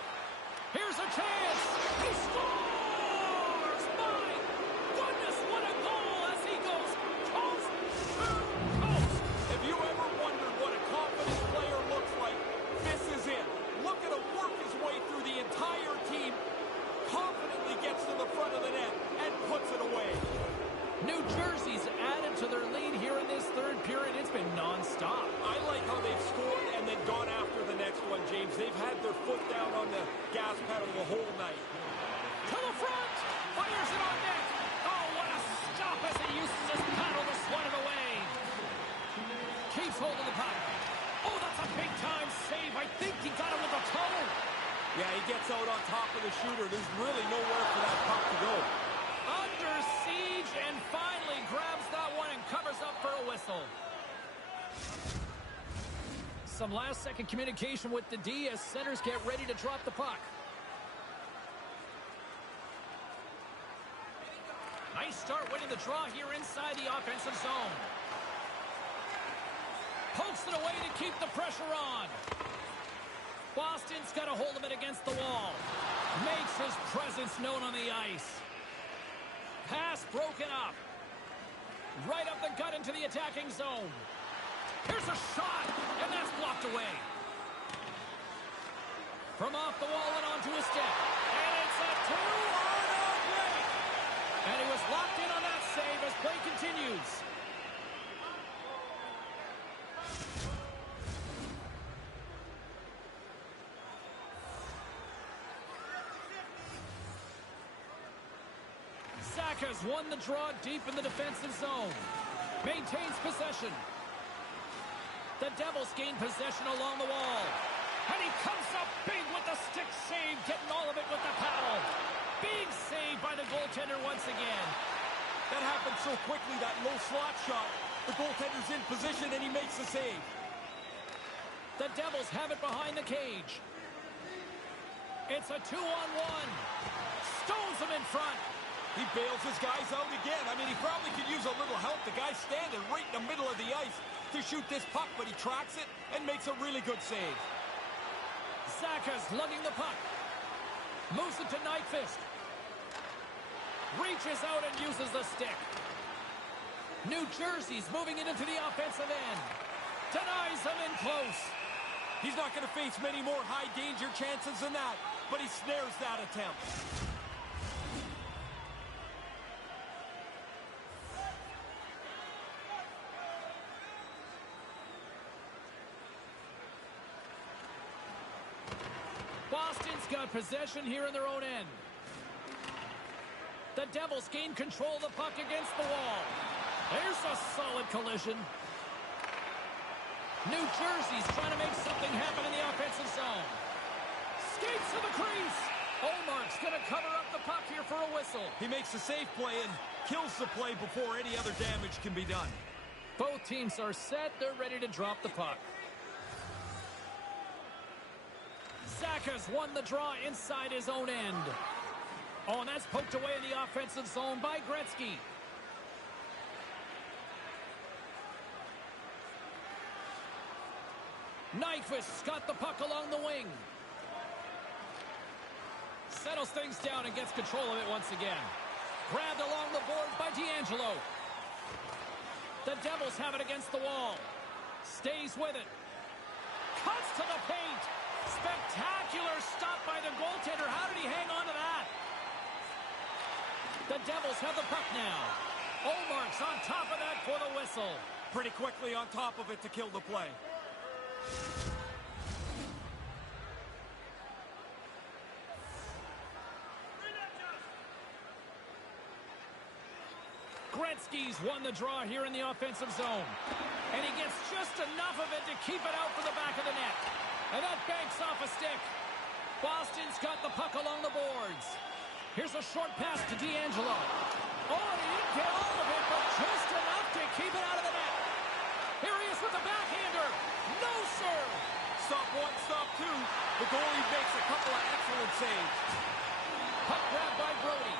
Here's a chance. He scores! My goodness, what a goal as he goes coast to coast. If you ever wondered what a confident player looks like, this is it. Look at him work his way through the entire team, confidently gets to the front of the net, and puts it away. New Jersey's added to their lead here in this third period. It's been nonstop. I like how they've scored and then gone after the next one, James. They've had their foot down on the gas pedal the whole night. To the front! Fires it on net! Oh, what a stop as he uses his paddle to swat it away. Keeps hold of the puck. Oh, that's a big-time save. I think he got it with a toe. Yeah, he gets out on top of the shooter. There's really nowhere for that puck to go. Under siege and finally grabs that one and covers up for a whistle. Some last-second communication with the D as centers get ready to drop the puck. Nice start winning the draw here inside the offensive zone. Pokes it away to keep the pressure on. Boston's got a hold of it against the wall. Makes his presence known on the ice. Pass broken up. Right up the gut into the attacking zone. Here's a shot, and that's blocked away. From off the wall and onto his stick. And it's a 2-on-0 break. And he was locked in on that save as play continues. Zach has won the draw deep in the defensive zone. Maintains possession. The Devils gain possession along the wall. And he comes up big with the stick save, getting all of it with the paddle. Big save by the goaltender once again. That happened so quickly, that low slot shot. The goaltender's in position and he makes the save. The Devils have it behind the cage. It's a 2-on-1. Stones him in front. He bails his guys out again. I mean, he probably could use a little help. The guy's standing right in the middle of the ice to shoot this puck, but he tracks it and makes a really good save. Zacha's lugging the puck. Moves it to Nyquist. Reaches out and uses the stick. New Jersey's moving it into the offensive end. Denies him in close. He's not going to face many more high-danger chances than that, but he snares that attempt. Boston's got possession here in their own end. The Devils gain control of the puck against the wall. There's a solid collision. New Jersey's trying to make something happen in the offensive zone. Skates to the crease. Olmark's going to cover up the puck here for a whistle. He makes a safe play and kills the play before any other damage can be done. Both teams are set. They're ready to drop the puck. Zacha's won the draw inside his own end. Oh, and that's poked away in the offensive zone by Gretzky. Nyquist's got the puck along the wing. Settles things down and gets control of it once again. Grabbed along the board by D'Angelo. The Devils have it against the wall. Stays with it. Cuts to the paint. Spectacular stop by the goaltender. How did he hang on to that? The Devils have the puck now. Olmark's on top of that for the whistle. Pretty quickly on top of it to kill the play. Gretzky's won the draw here in the offensive zone. And he gets just enough of it to keep it out for the back of the net. And that banks off a stick. Boston's got the puck along the boards. Here's a short pass to D'Angelo. Oh, and he didn't get all of it, but just enough to keep it out of the net. Here he is with the backhander. No, sir. Stop one, stop two. The goalie makes a couple of excellent saves. Puck grabbed by Brody.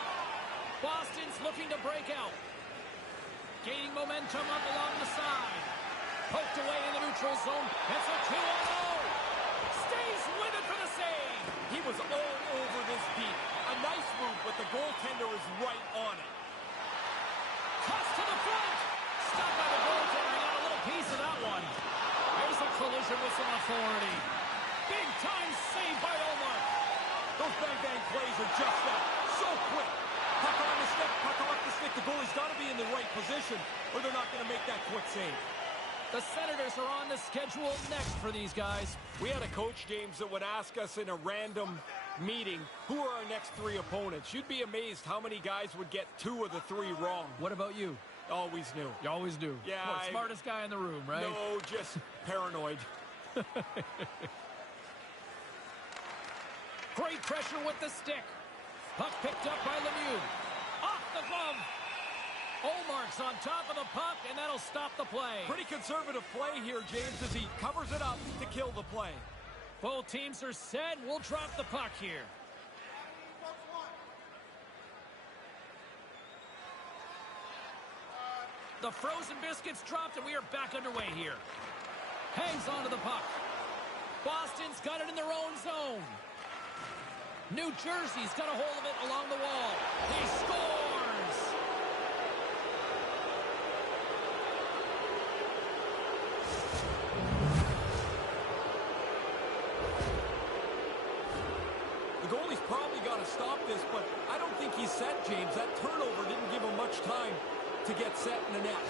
Boston's looking to break out. Gaining momentum up along the side. Poked away in the neutral zone. It's a 2-on-0. Stays with it for the save. He was all over this beat. A nice move, but the goaltender is right on it. Toss to the front. Stopped by the goaltender. Got a little piece of that one. There's a collision with some authority. Big time save by Olmark. Those bang-bang plays are just that. So quick. Puck on the stick, puck off the stick. The goalie's got to be in the right position, or they're not going to make that quick save. The Senators are on the schedule next for these guys. We had a coach, James, that would ask us in a random meeting, who are our next three opponents? You'd be amazed how many guys would get 2 of the 3 wrong. What about you? Always knew. You always do. Yeah. Smartest guy in the room, right? No, just paranoid. Great pressure with the stick. Puck picked up by Lemieux. Off the glove. Olmark's on top of the puck, and that'll stop the play. Pretty conservative play here, James, as he covers it up to kill the play. Both teams are set. We'll drop the puck here. The frozen biscuits dropped, and we are back underway here. Hangs onto the puck. Boston's got it in their own zone. New Jersey's got a hold of it along the wall. He scores! The goalie's probably got to stop this, but I don't think he's set, James. That turnover didn't give him much time to get set in the net.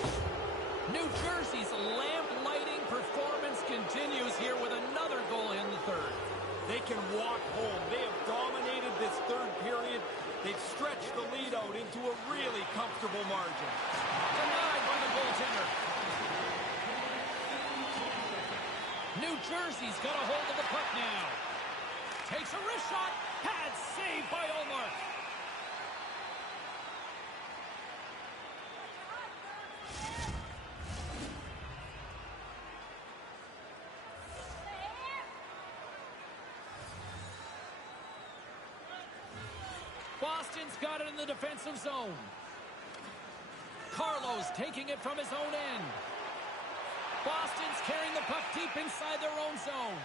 New Jersey's lamp-lighting performance continues here with another goal in the third. They can walk home. They have dominated this third period. They've stretched the lead out into a really comfortable margin. Denied by the goaltender. New Jersey's got a hold of the puck now. Takes a wrist shot. Pad saved by Olmark. Boston's got it in the defensive zone. Carlos taking it from his own end. Boston's carrying the puck deep inside their own zone.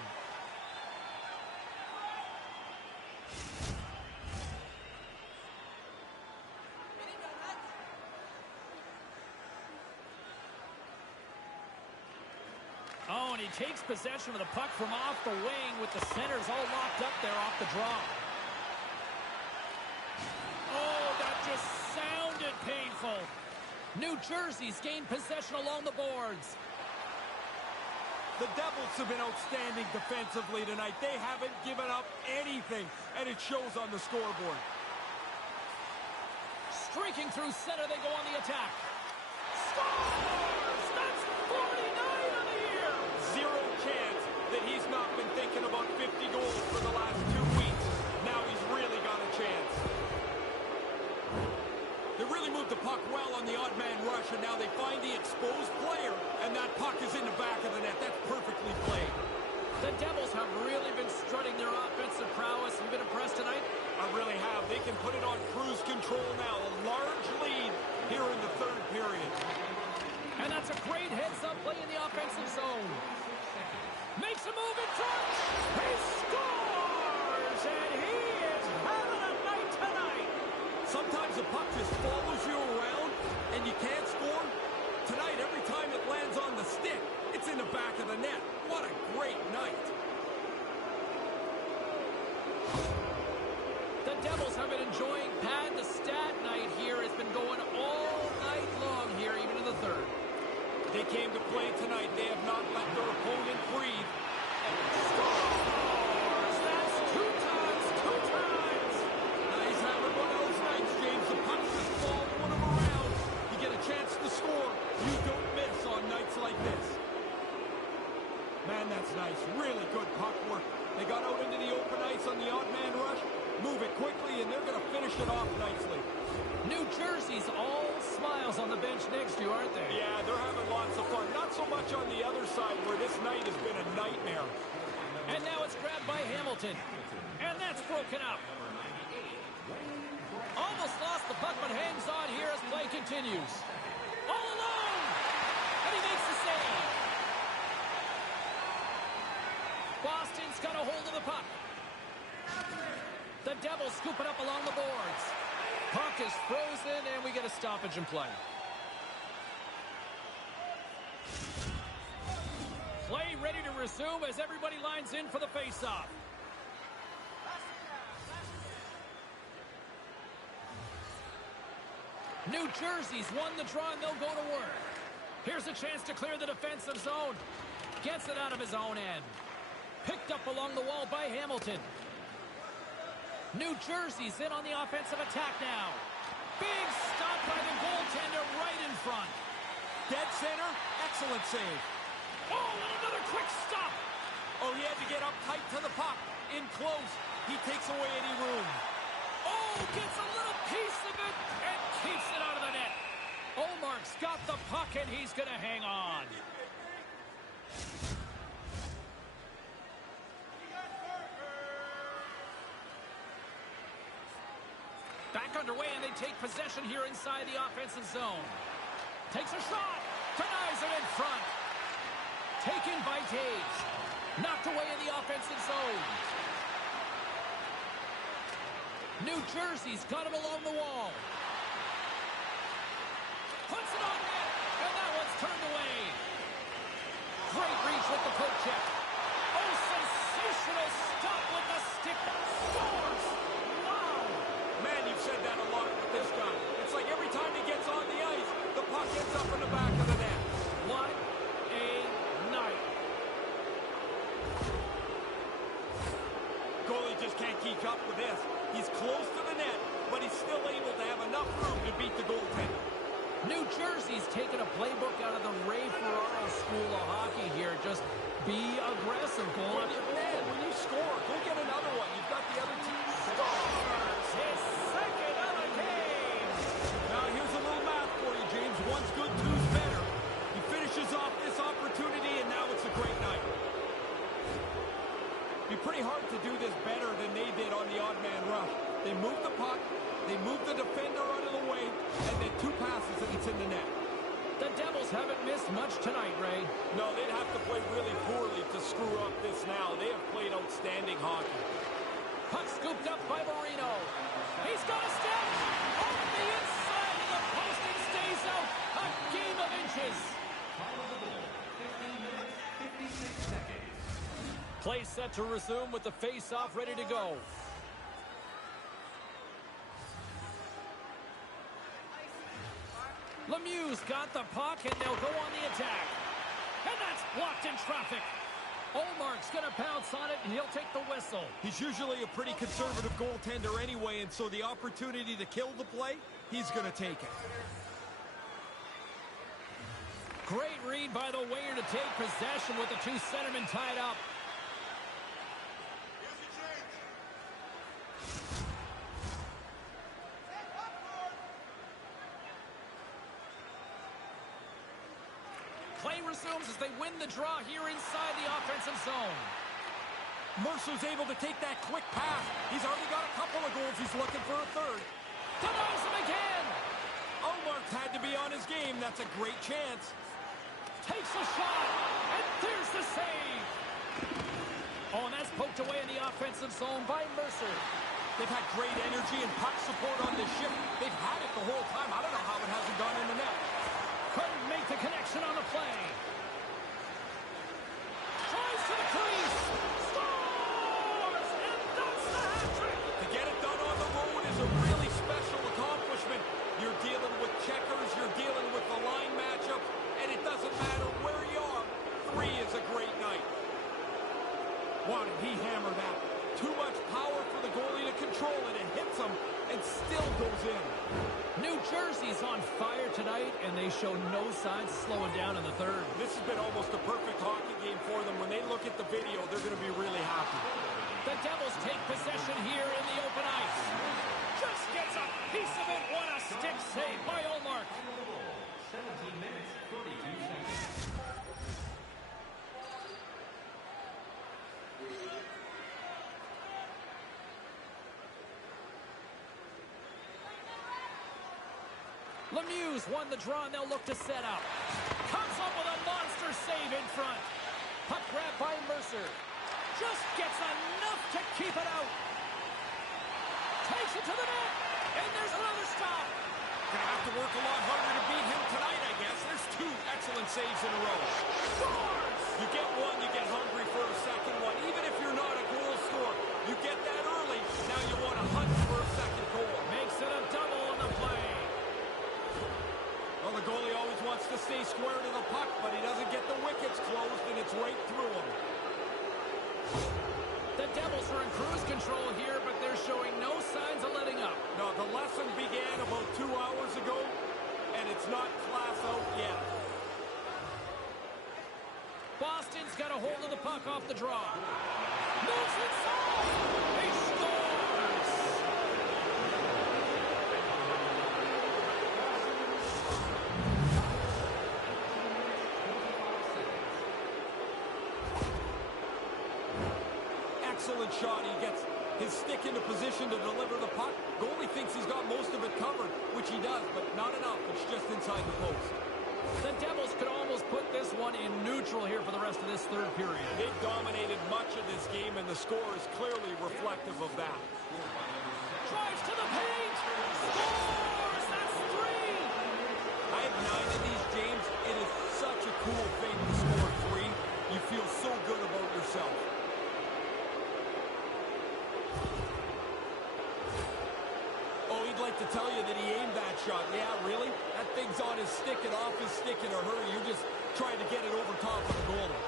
Oh, and he takes possession of the puck from off the wing with the centers all locked up there off the draw. Oh, that just sounded painful. New Jersey's gained possession along the boards. The Devils have been outstanding defensively tonight. They haven't given up anything, and it shows on the scoreboard. Streaking through center, they go on the attack. Scores! That's 49 on the year! Zero chance that he's not been thinking about 50 goals for the last 2 weeks. Now he's really got a chance. They really moved the puck well on the odd man rush, and now they find the exposed player, and that puck is in the back of the net. That's perfectly played. The Devils have really been strutting their offensive prowess. Have you been impressed tonight? I really have. They can put it on cruise control now. A large lead here in the third period. And that's a great heads-up play in the offensive zone. Makes a move in front. He scores! And he is having a night tonight. Sometimes the puck just follows you around and you can't score. Tonight, every time it lands on the stick, it's in the back of the net. What a great night. The Devils have been enjoying Pad the Stat night here. It's been going all night long here, even in the third. They came to play tonight. They have not let their opponent breathe. And Scores! That's two times. now he's having one of those nights, James. The puck's just following him around. You get a chance to score. You don't miss on nights like this. Man, that's nice. Really good puck work. They got out into the open ice on the odd man rush. Move it quickly, and they're going to finish it off nicely. New Jersey's all smiles on the bench next to you, aren't they? Yeah, they're having lots of fun. Not so much on the other side, where this night has been a nightmare. And now it's grabbed by Hamilton. And that's broken up. Almost lost the puck, but hangs on here as play continues. All alone! And he makes the save. Boston's got a hold of the puck. The Devils scoop it up along the boards. Puck is frozen, and we get a stoppage in play. Play ready to resume as everybody lines in for the faceoff. New Jersey's won the draw, and they'll go to work. Here's a chance to clear the defensive zone. Gets it out of his own end. Picked up along the wall by Hamilton. New Jersey's in on the offensive attack now. Big stop by the goaltender right in front. Dead center, excellent save. Oh, and another quick stop. Oh, he had to get up tight to the puck. In close, he takes away any room. Oh, gets a little piece of it and keeps it out of the net. Olmark's got the puck, and he's going to hang on. Back underway, and they take possession here inside the offensive zone. Takes a shot. Denies it in front. Taken by Taves. Knocked away in the offensive zone. New Jersey's got him along the wall. Puts it on net, and that one's turned away. Great reach with the poke check. Oh, sensational stop with the stick. Scores! Wow! Man, you've said that a lot with this guy. It's like every time he gets on the ice, the puck ends up in the back of the net. What a night. Goalie just can't keep up with this. He's close to the net, but he's still able to have enough room to beat the goaltender. New Jersey's taken a playbook out of the Ray Ferraro School of Hockey here. Just be aggressive, goal. When you score, go get another one. You've got the other team. Scores his second of the game. Now, here's a little math for you, James. One's good, two's better. He finishes off this opportunity, and now it's a great night. Be be pretty hard to do this better than they did on the odd man rush. They moved the puck, they moved the defender out of the way, and then 2 passes and it's in the net. The Devils haven't missed much tonight, Ray. No, they'd have to play really poorly to screw up this now. They have played outstanding hockey. Puck scooped up by Marino. He's got a step off the inside of the post and stays out. A game of inches. 15 minutes, 56 seconds. Play set to resume with the face-off ready to go. Lemieux's got the puck, and they'll go on the attack. And that's blocked in traffic. Olmark's going to pounce on it, and he'll take the whistle. He's usually a pretty conservative goaltender anyway, and so the opportunity to kill the play, he's going to take it. Great read by the winger to take possession with the 2 centermen tied up. Play resumes as they win the draw here inside the offensive zone. Mercer's able to take that quick pass. He's already got a couple of goals. He's looking for a third. Denies him again. Olmark's had to be on his game. That's a great chance. Takes a shot, and there's the save. Oh, and that's poked away in the offensive zone by Mercer. They've had great energy and puck support on this shift. They've had it the whole time. I don't know how it hasn't gone in the net. Couldn't make the connection on the play. Tries to the crease. Scores! And that's the hat-trick. To get it done on the road is a really special accomplishment. You're dealing with checkers. You're dealing with the line matchup. And it doesn't matter where you are. 3 is a great night. Wow, did he hammer that? Too much power for the goalie to control it. It hits him and still goes in. New Jersey's on fire tonight, and they show no signs of slowing down in the third. This has been almost a perfect hockey game for them. When they look at the video, they're going to be really happy. The Devils take possession here in the open ice. Just gets a piece of it. What a stick save by Olmark. 17 minutes, 32 seconds. Lemieux's won the draw, and they'll look to set up. Comes up with a monster save in front. Puck grab by Mercer. Just gets enough to keep it out. Takes it to the net, and there's another stop. Gonna have to work a lot harder to beat him tonight, I guess. There's 2 excellent saves in a row. Scores! You get one, you get hungry for a second one. Even if you're not a goal scorer, you get that early. Now you want to hunt for a second goal. Makes it a double on the play. Well, the goalie always wants to stay square to the puck, but he doesn't get the wickets closed, and it's right through him. The Devils are in cruise control here, but they're showing no signs of letting up. No, the lesson began about 2 hours ago, and it's not class out yet. Boston's got a hold of the puck off the draw. Moves inside. He scores! Excellent shot. He gets his stick into position to deliver the puck. Goalie thinks he's got most of it covered, which he does, but not enough. It's just inside the post. The Devils could almost put this one in neutral here for the rest of this third period. They've dominated much of this game, and the score is clearly reflective of that. Drives to the paint. Scores! That's 3! I have 9 of these, James. It is such a cool thing to score 3. You feel so good about yourself. Oh, he'd like to tell you that he aimed that shot. Yeah, really? That thing's on his stick and off his stick in a hurry. You're just trying to get it over top of the goalie.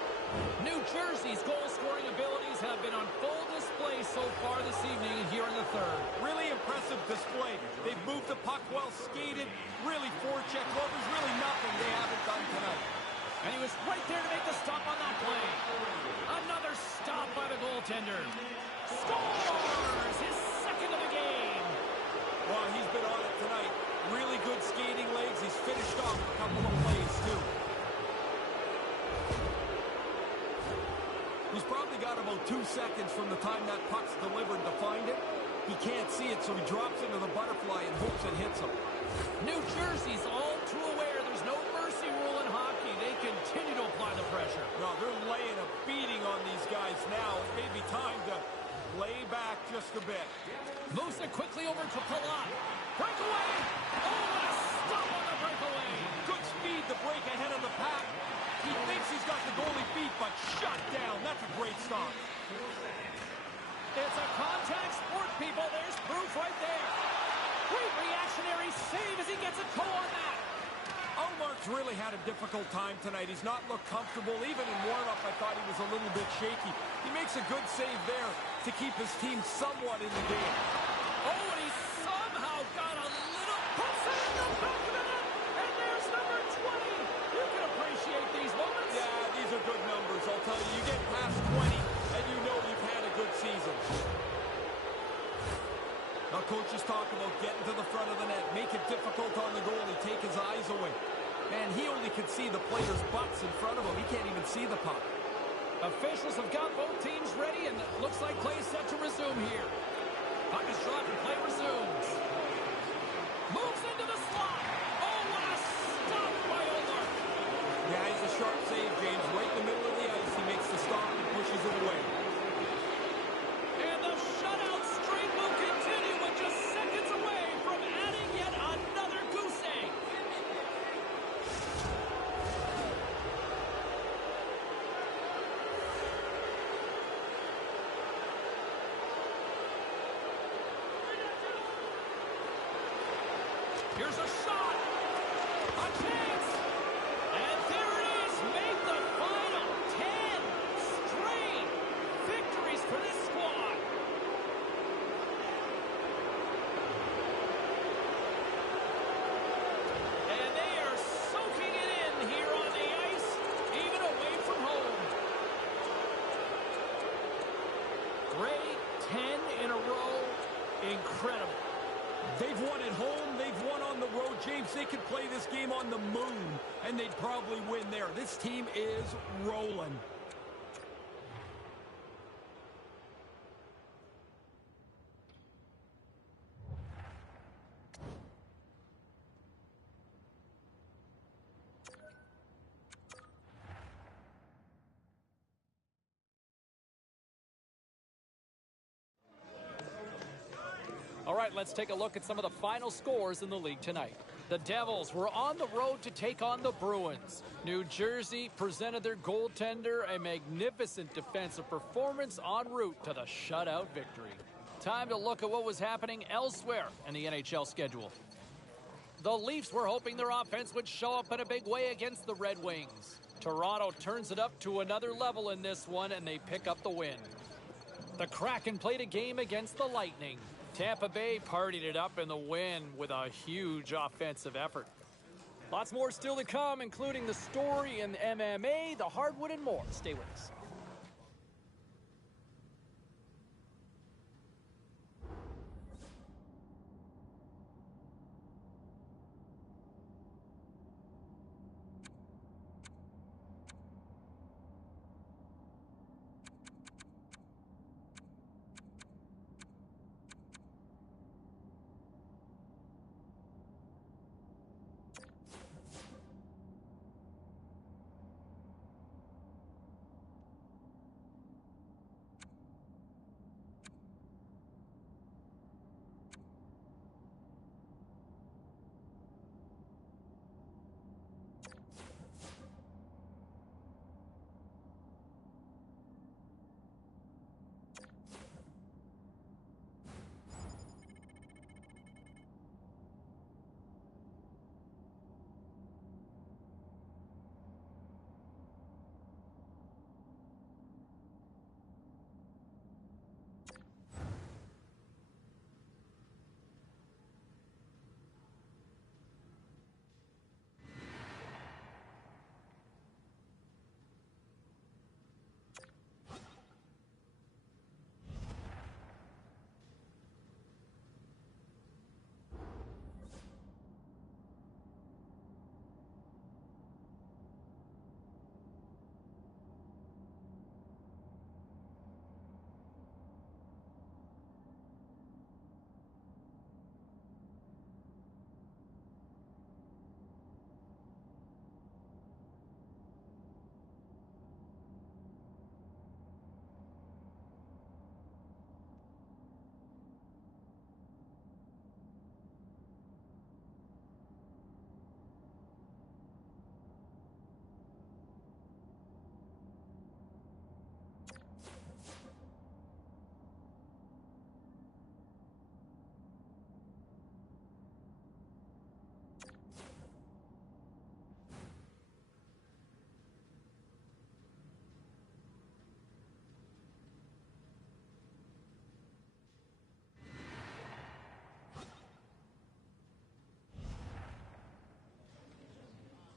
New Jersey's goal-scoring abilities have been on full display so far this evening here in the third. Really impressive display. They've moved the puck well, skated, really forecheck. Well, there's really nothing they haven't done tonight. And he was right there to make the stop on that play. Another stop by the goaltender. Scores! His second of the game. Well, he's been on it tonight. Really good skating legs. He's finished off a couple of plays, too. He's probably got about 2 seconds from the time that puck's delivered to find it. He can't see it, so he drops into the butterfly and hopes it hits him. New Jersey's all too aware there's no mercy rule in hockey. They continue to apply the pressure. No, they're laying a beating on these guys now. It may be time to lay back just a bit. Moves it quickly over to Palat. Breakaway! Oh, what a stop on the breakaway! Good speed to break ahead of the pack. He thinks he's got the goalie beat, but shut down. That's a great stop. It's a contact sport, people. There's proof right there. Great reactionary save as he gets a toe on that. Ullmark's really had a difficult time tonight. He's not looked comfortable. Even in warm-up, I thought he was a little bit shaky. He makes a good save there to keep his team somewhat in the game. Oh, and he somehow got a little puts it in the back of the net. And there's number 20. You can appreciate these moments. Yeah, these are good numbers. I'll tell you, you get past 20, and you know you've had a good season. Now, coaches talk about getting to the front of the net, make it difficult on the goalie, take his eyes away. Man, he only can see the players' butts in front of him. He can't even see the puck. Officials have got both teams ready, and it looks like play set to resume here. Puck is dropped and play resumes. Moves into the slot. Oh, what a stop by Ullmark. Yeah, he's a sharp save, James. Right in the middle of the ice, he makes the stop and pushes it away. And the shutout streak will continue with just seconds away from adding yet another goose egg. Here's a shot. A chance. And there it is. Make the final 10 straight victories for this squad. And they are soaking it in here on the ice, even away from home. Great 10 in a row. Incredible. They've won at home, they've won on the road. James, they could play this game on the moon, and they'd probably win there. This team is rolling. All right, let's take a look at some of the final scores in the league tonight. The Devils were on the road to take on the Bruins. New Jersey presented their goaltender a magnificent defensive performance en route to the shutout victory. Time to look at what was happening elsewhere in the NHL schedule. The Leafs were hoping their offense would show up in a big way against the Red Wings. Toronto turns it up to another level in this one, and they pick up the win. The Kraken played a game against the Lightning. Tampa Bay partied it up in the win with a huge offensive effort. Lots more still to come, including the story in MMA, the hardwood, and more. Stay with us.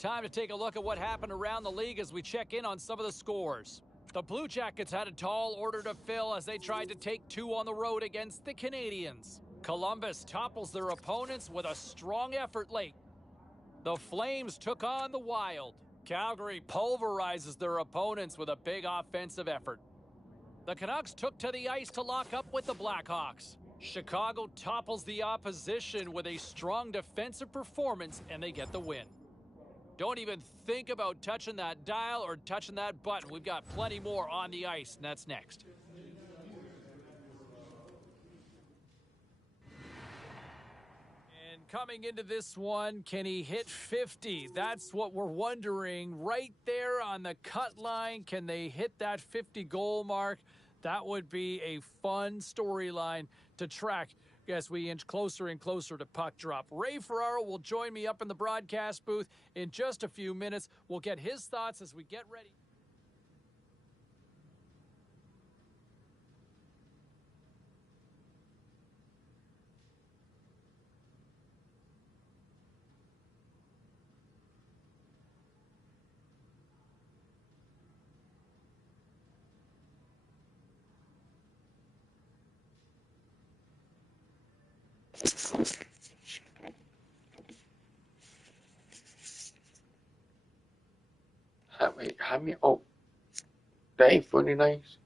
Time to take a look at what happened around the league as we check in on some of the scores. The Blue Jackets had a tall order to fill as they tried to take two on the road against the Canadiens. Columbus topples their opponents with a strong effort late. The Flames took on the Wild. Calgary pulverizes their opponents with a big offensive effort. The Canucks took to the ice to lock up with the Blackhawks. Chicago topples the opposition with a strong defensive performance, and they get the win. Don't even think about touching that dial or touching that button. We've got plenty more on the ice, and that's next. And coming into this one, can he hit 50? That's what we're wondering. Right there on the cut line, can they hit that 50-goal mark? That would be a fun storyline to track as we inch closer and closer to puck drop. Ray Ferraro will join me up in the broadcast booth in just a few minutes. We'll get his thoughts as we get ready. Wait, how many? Oh, that ain't funny nice.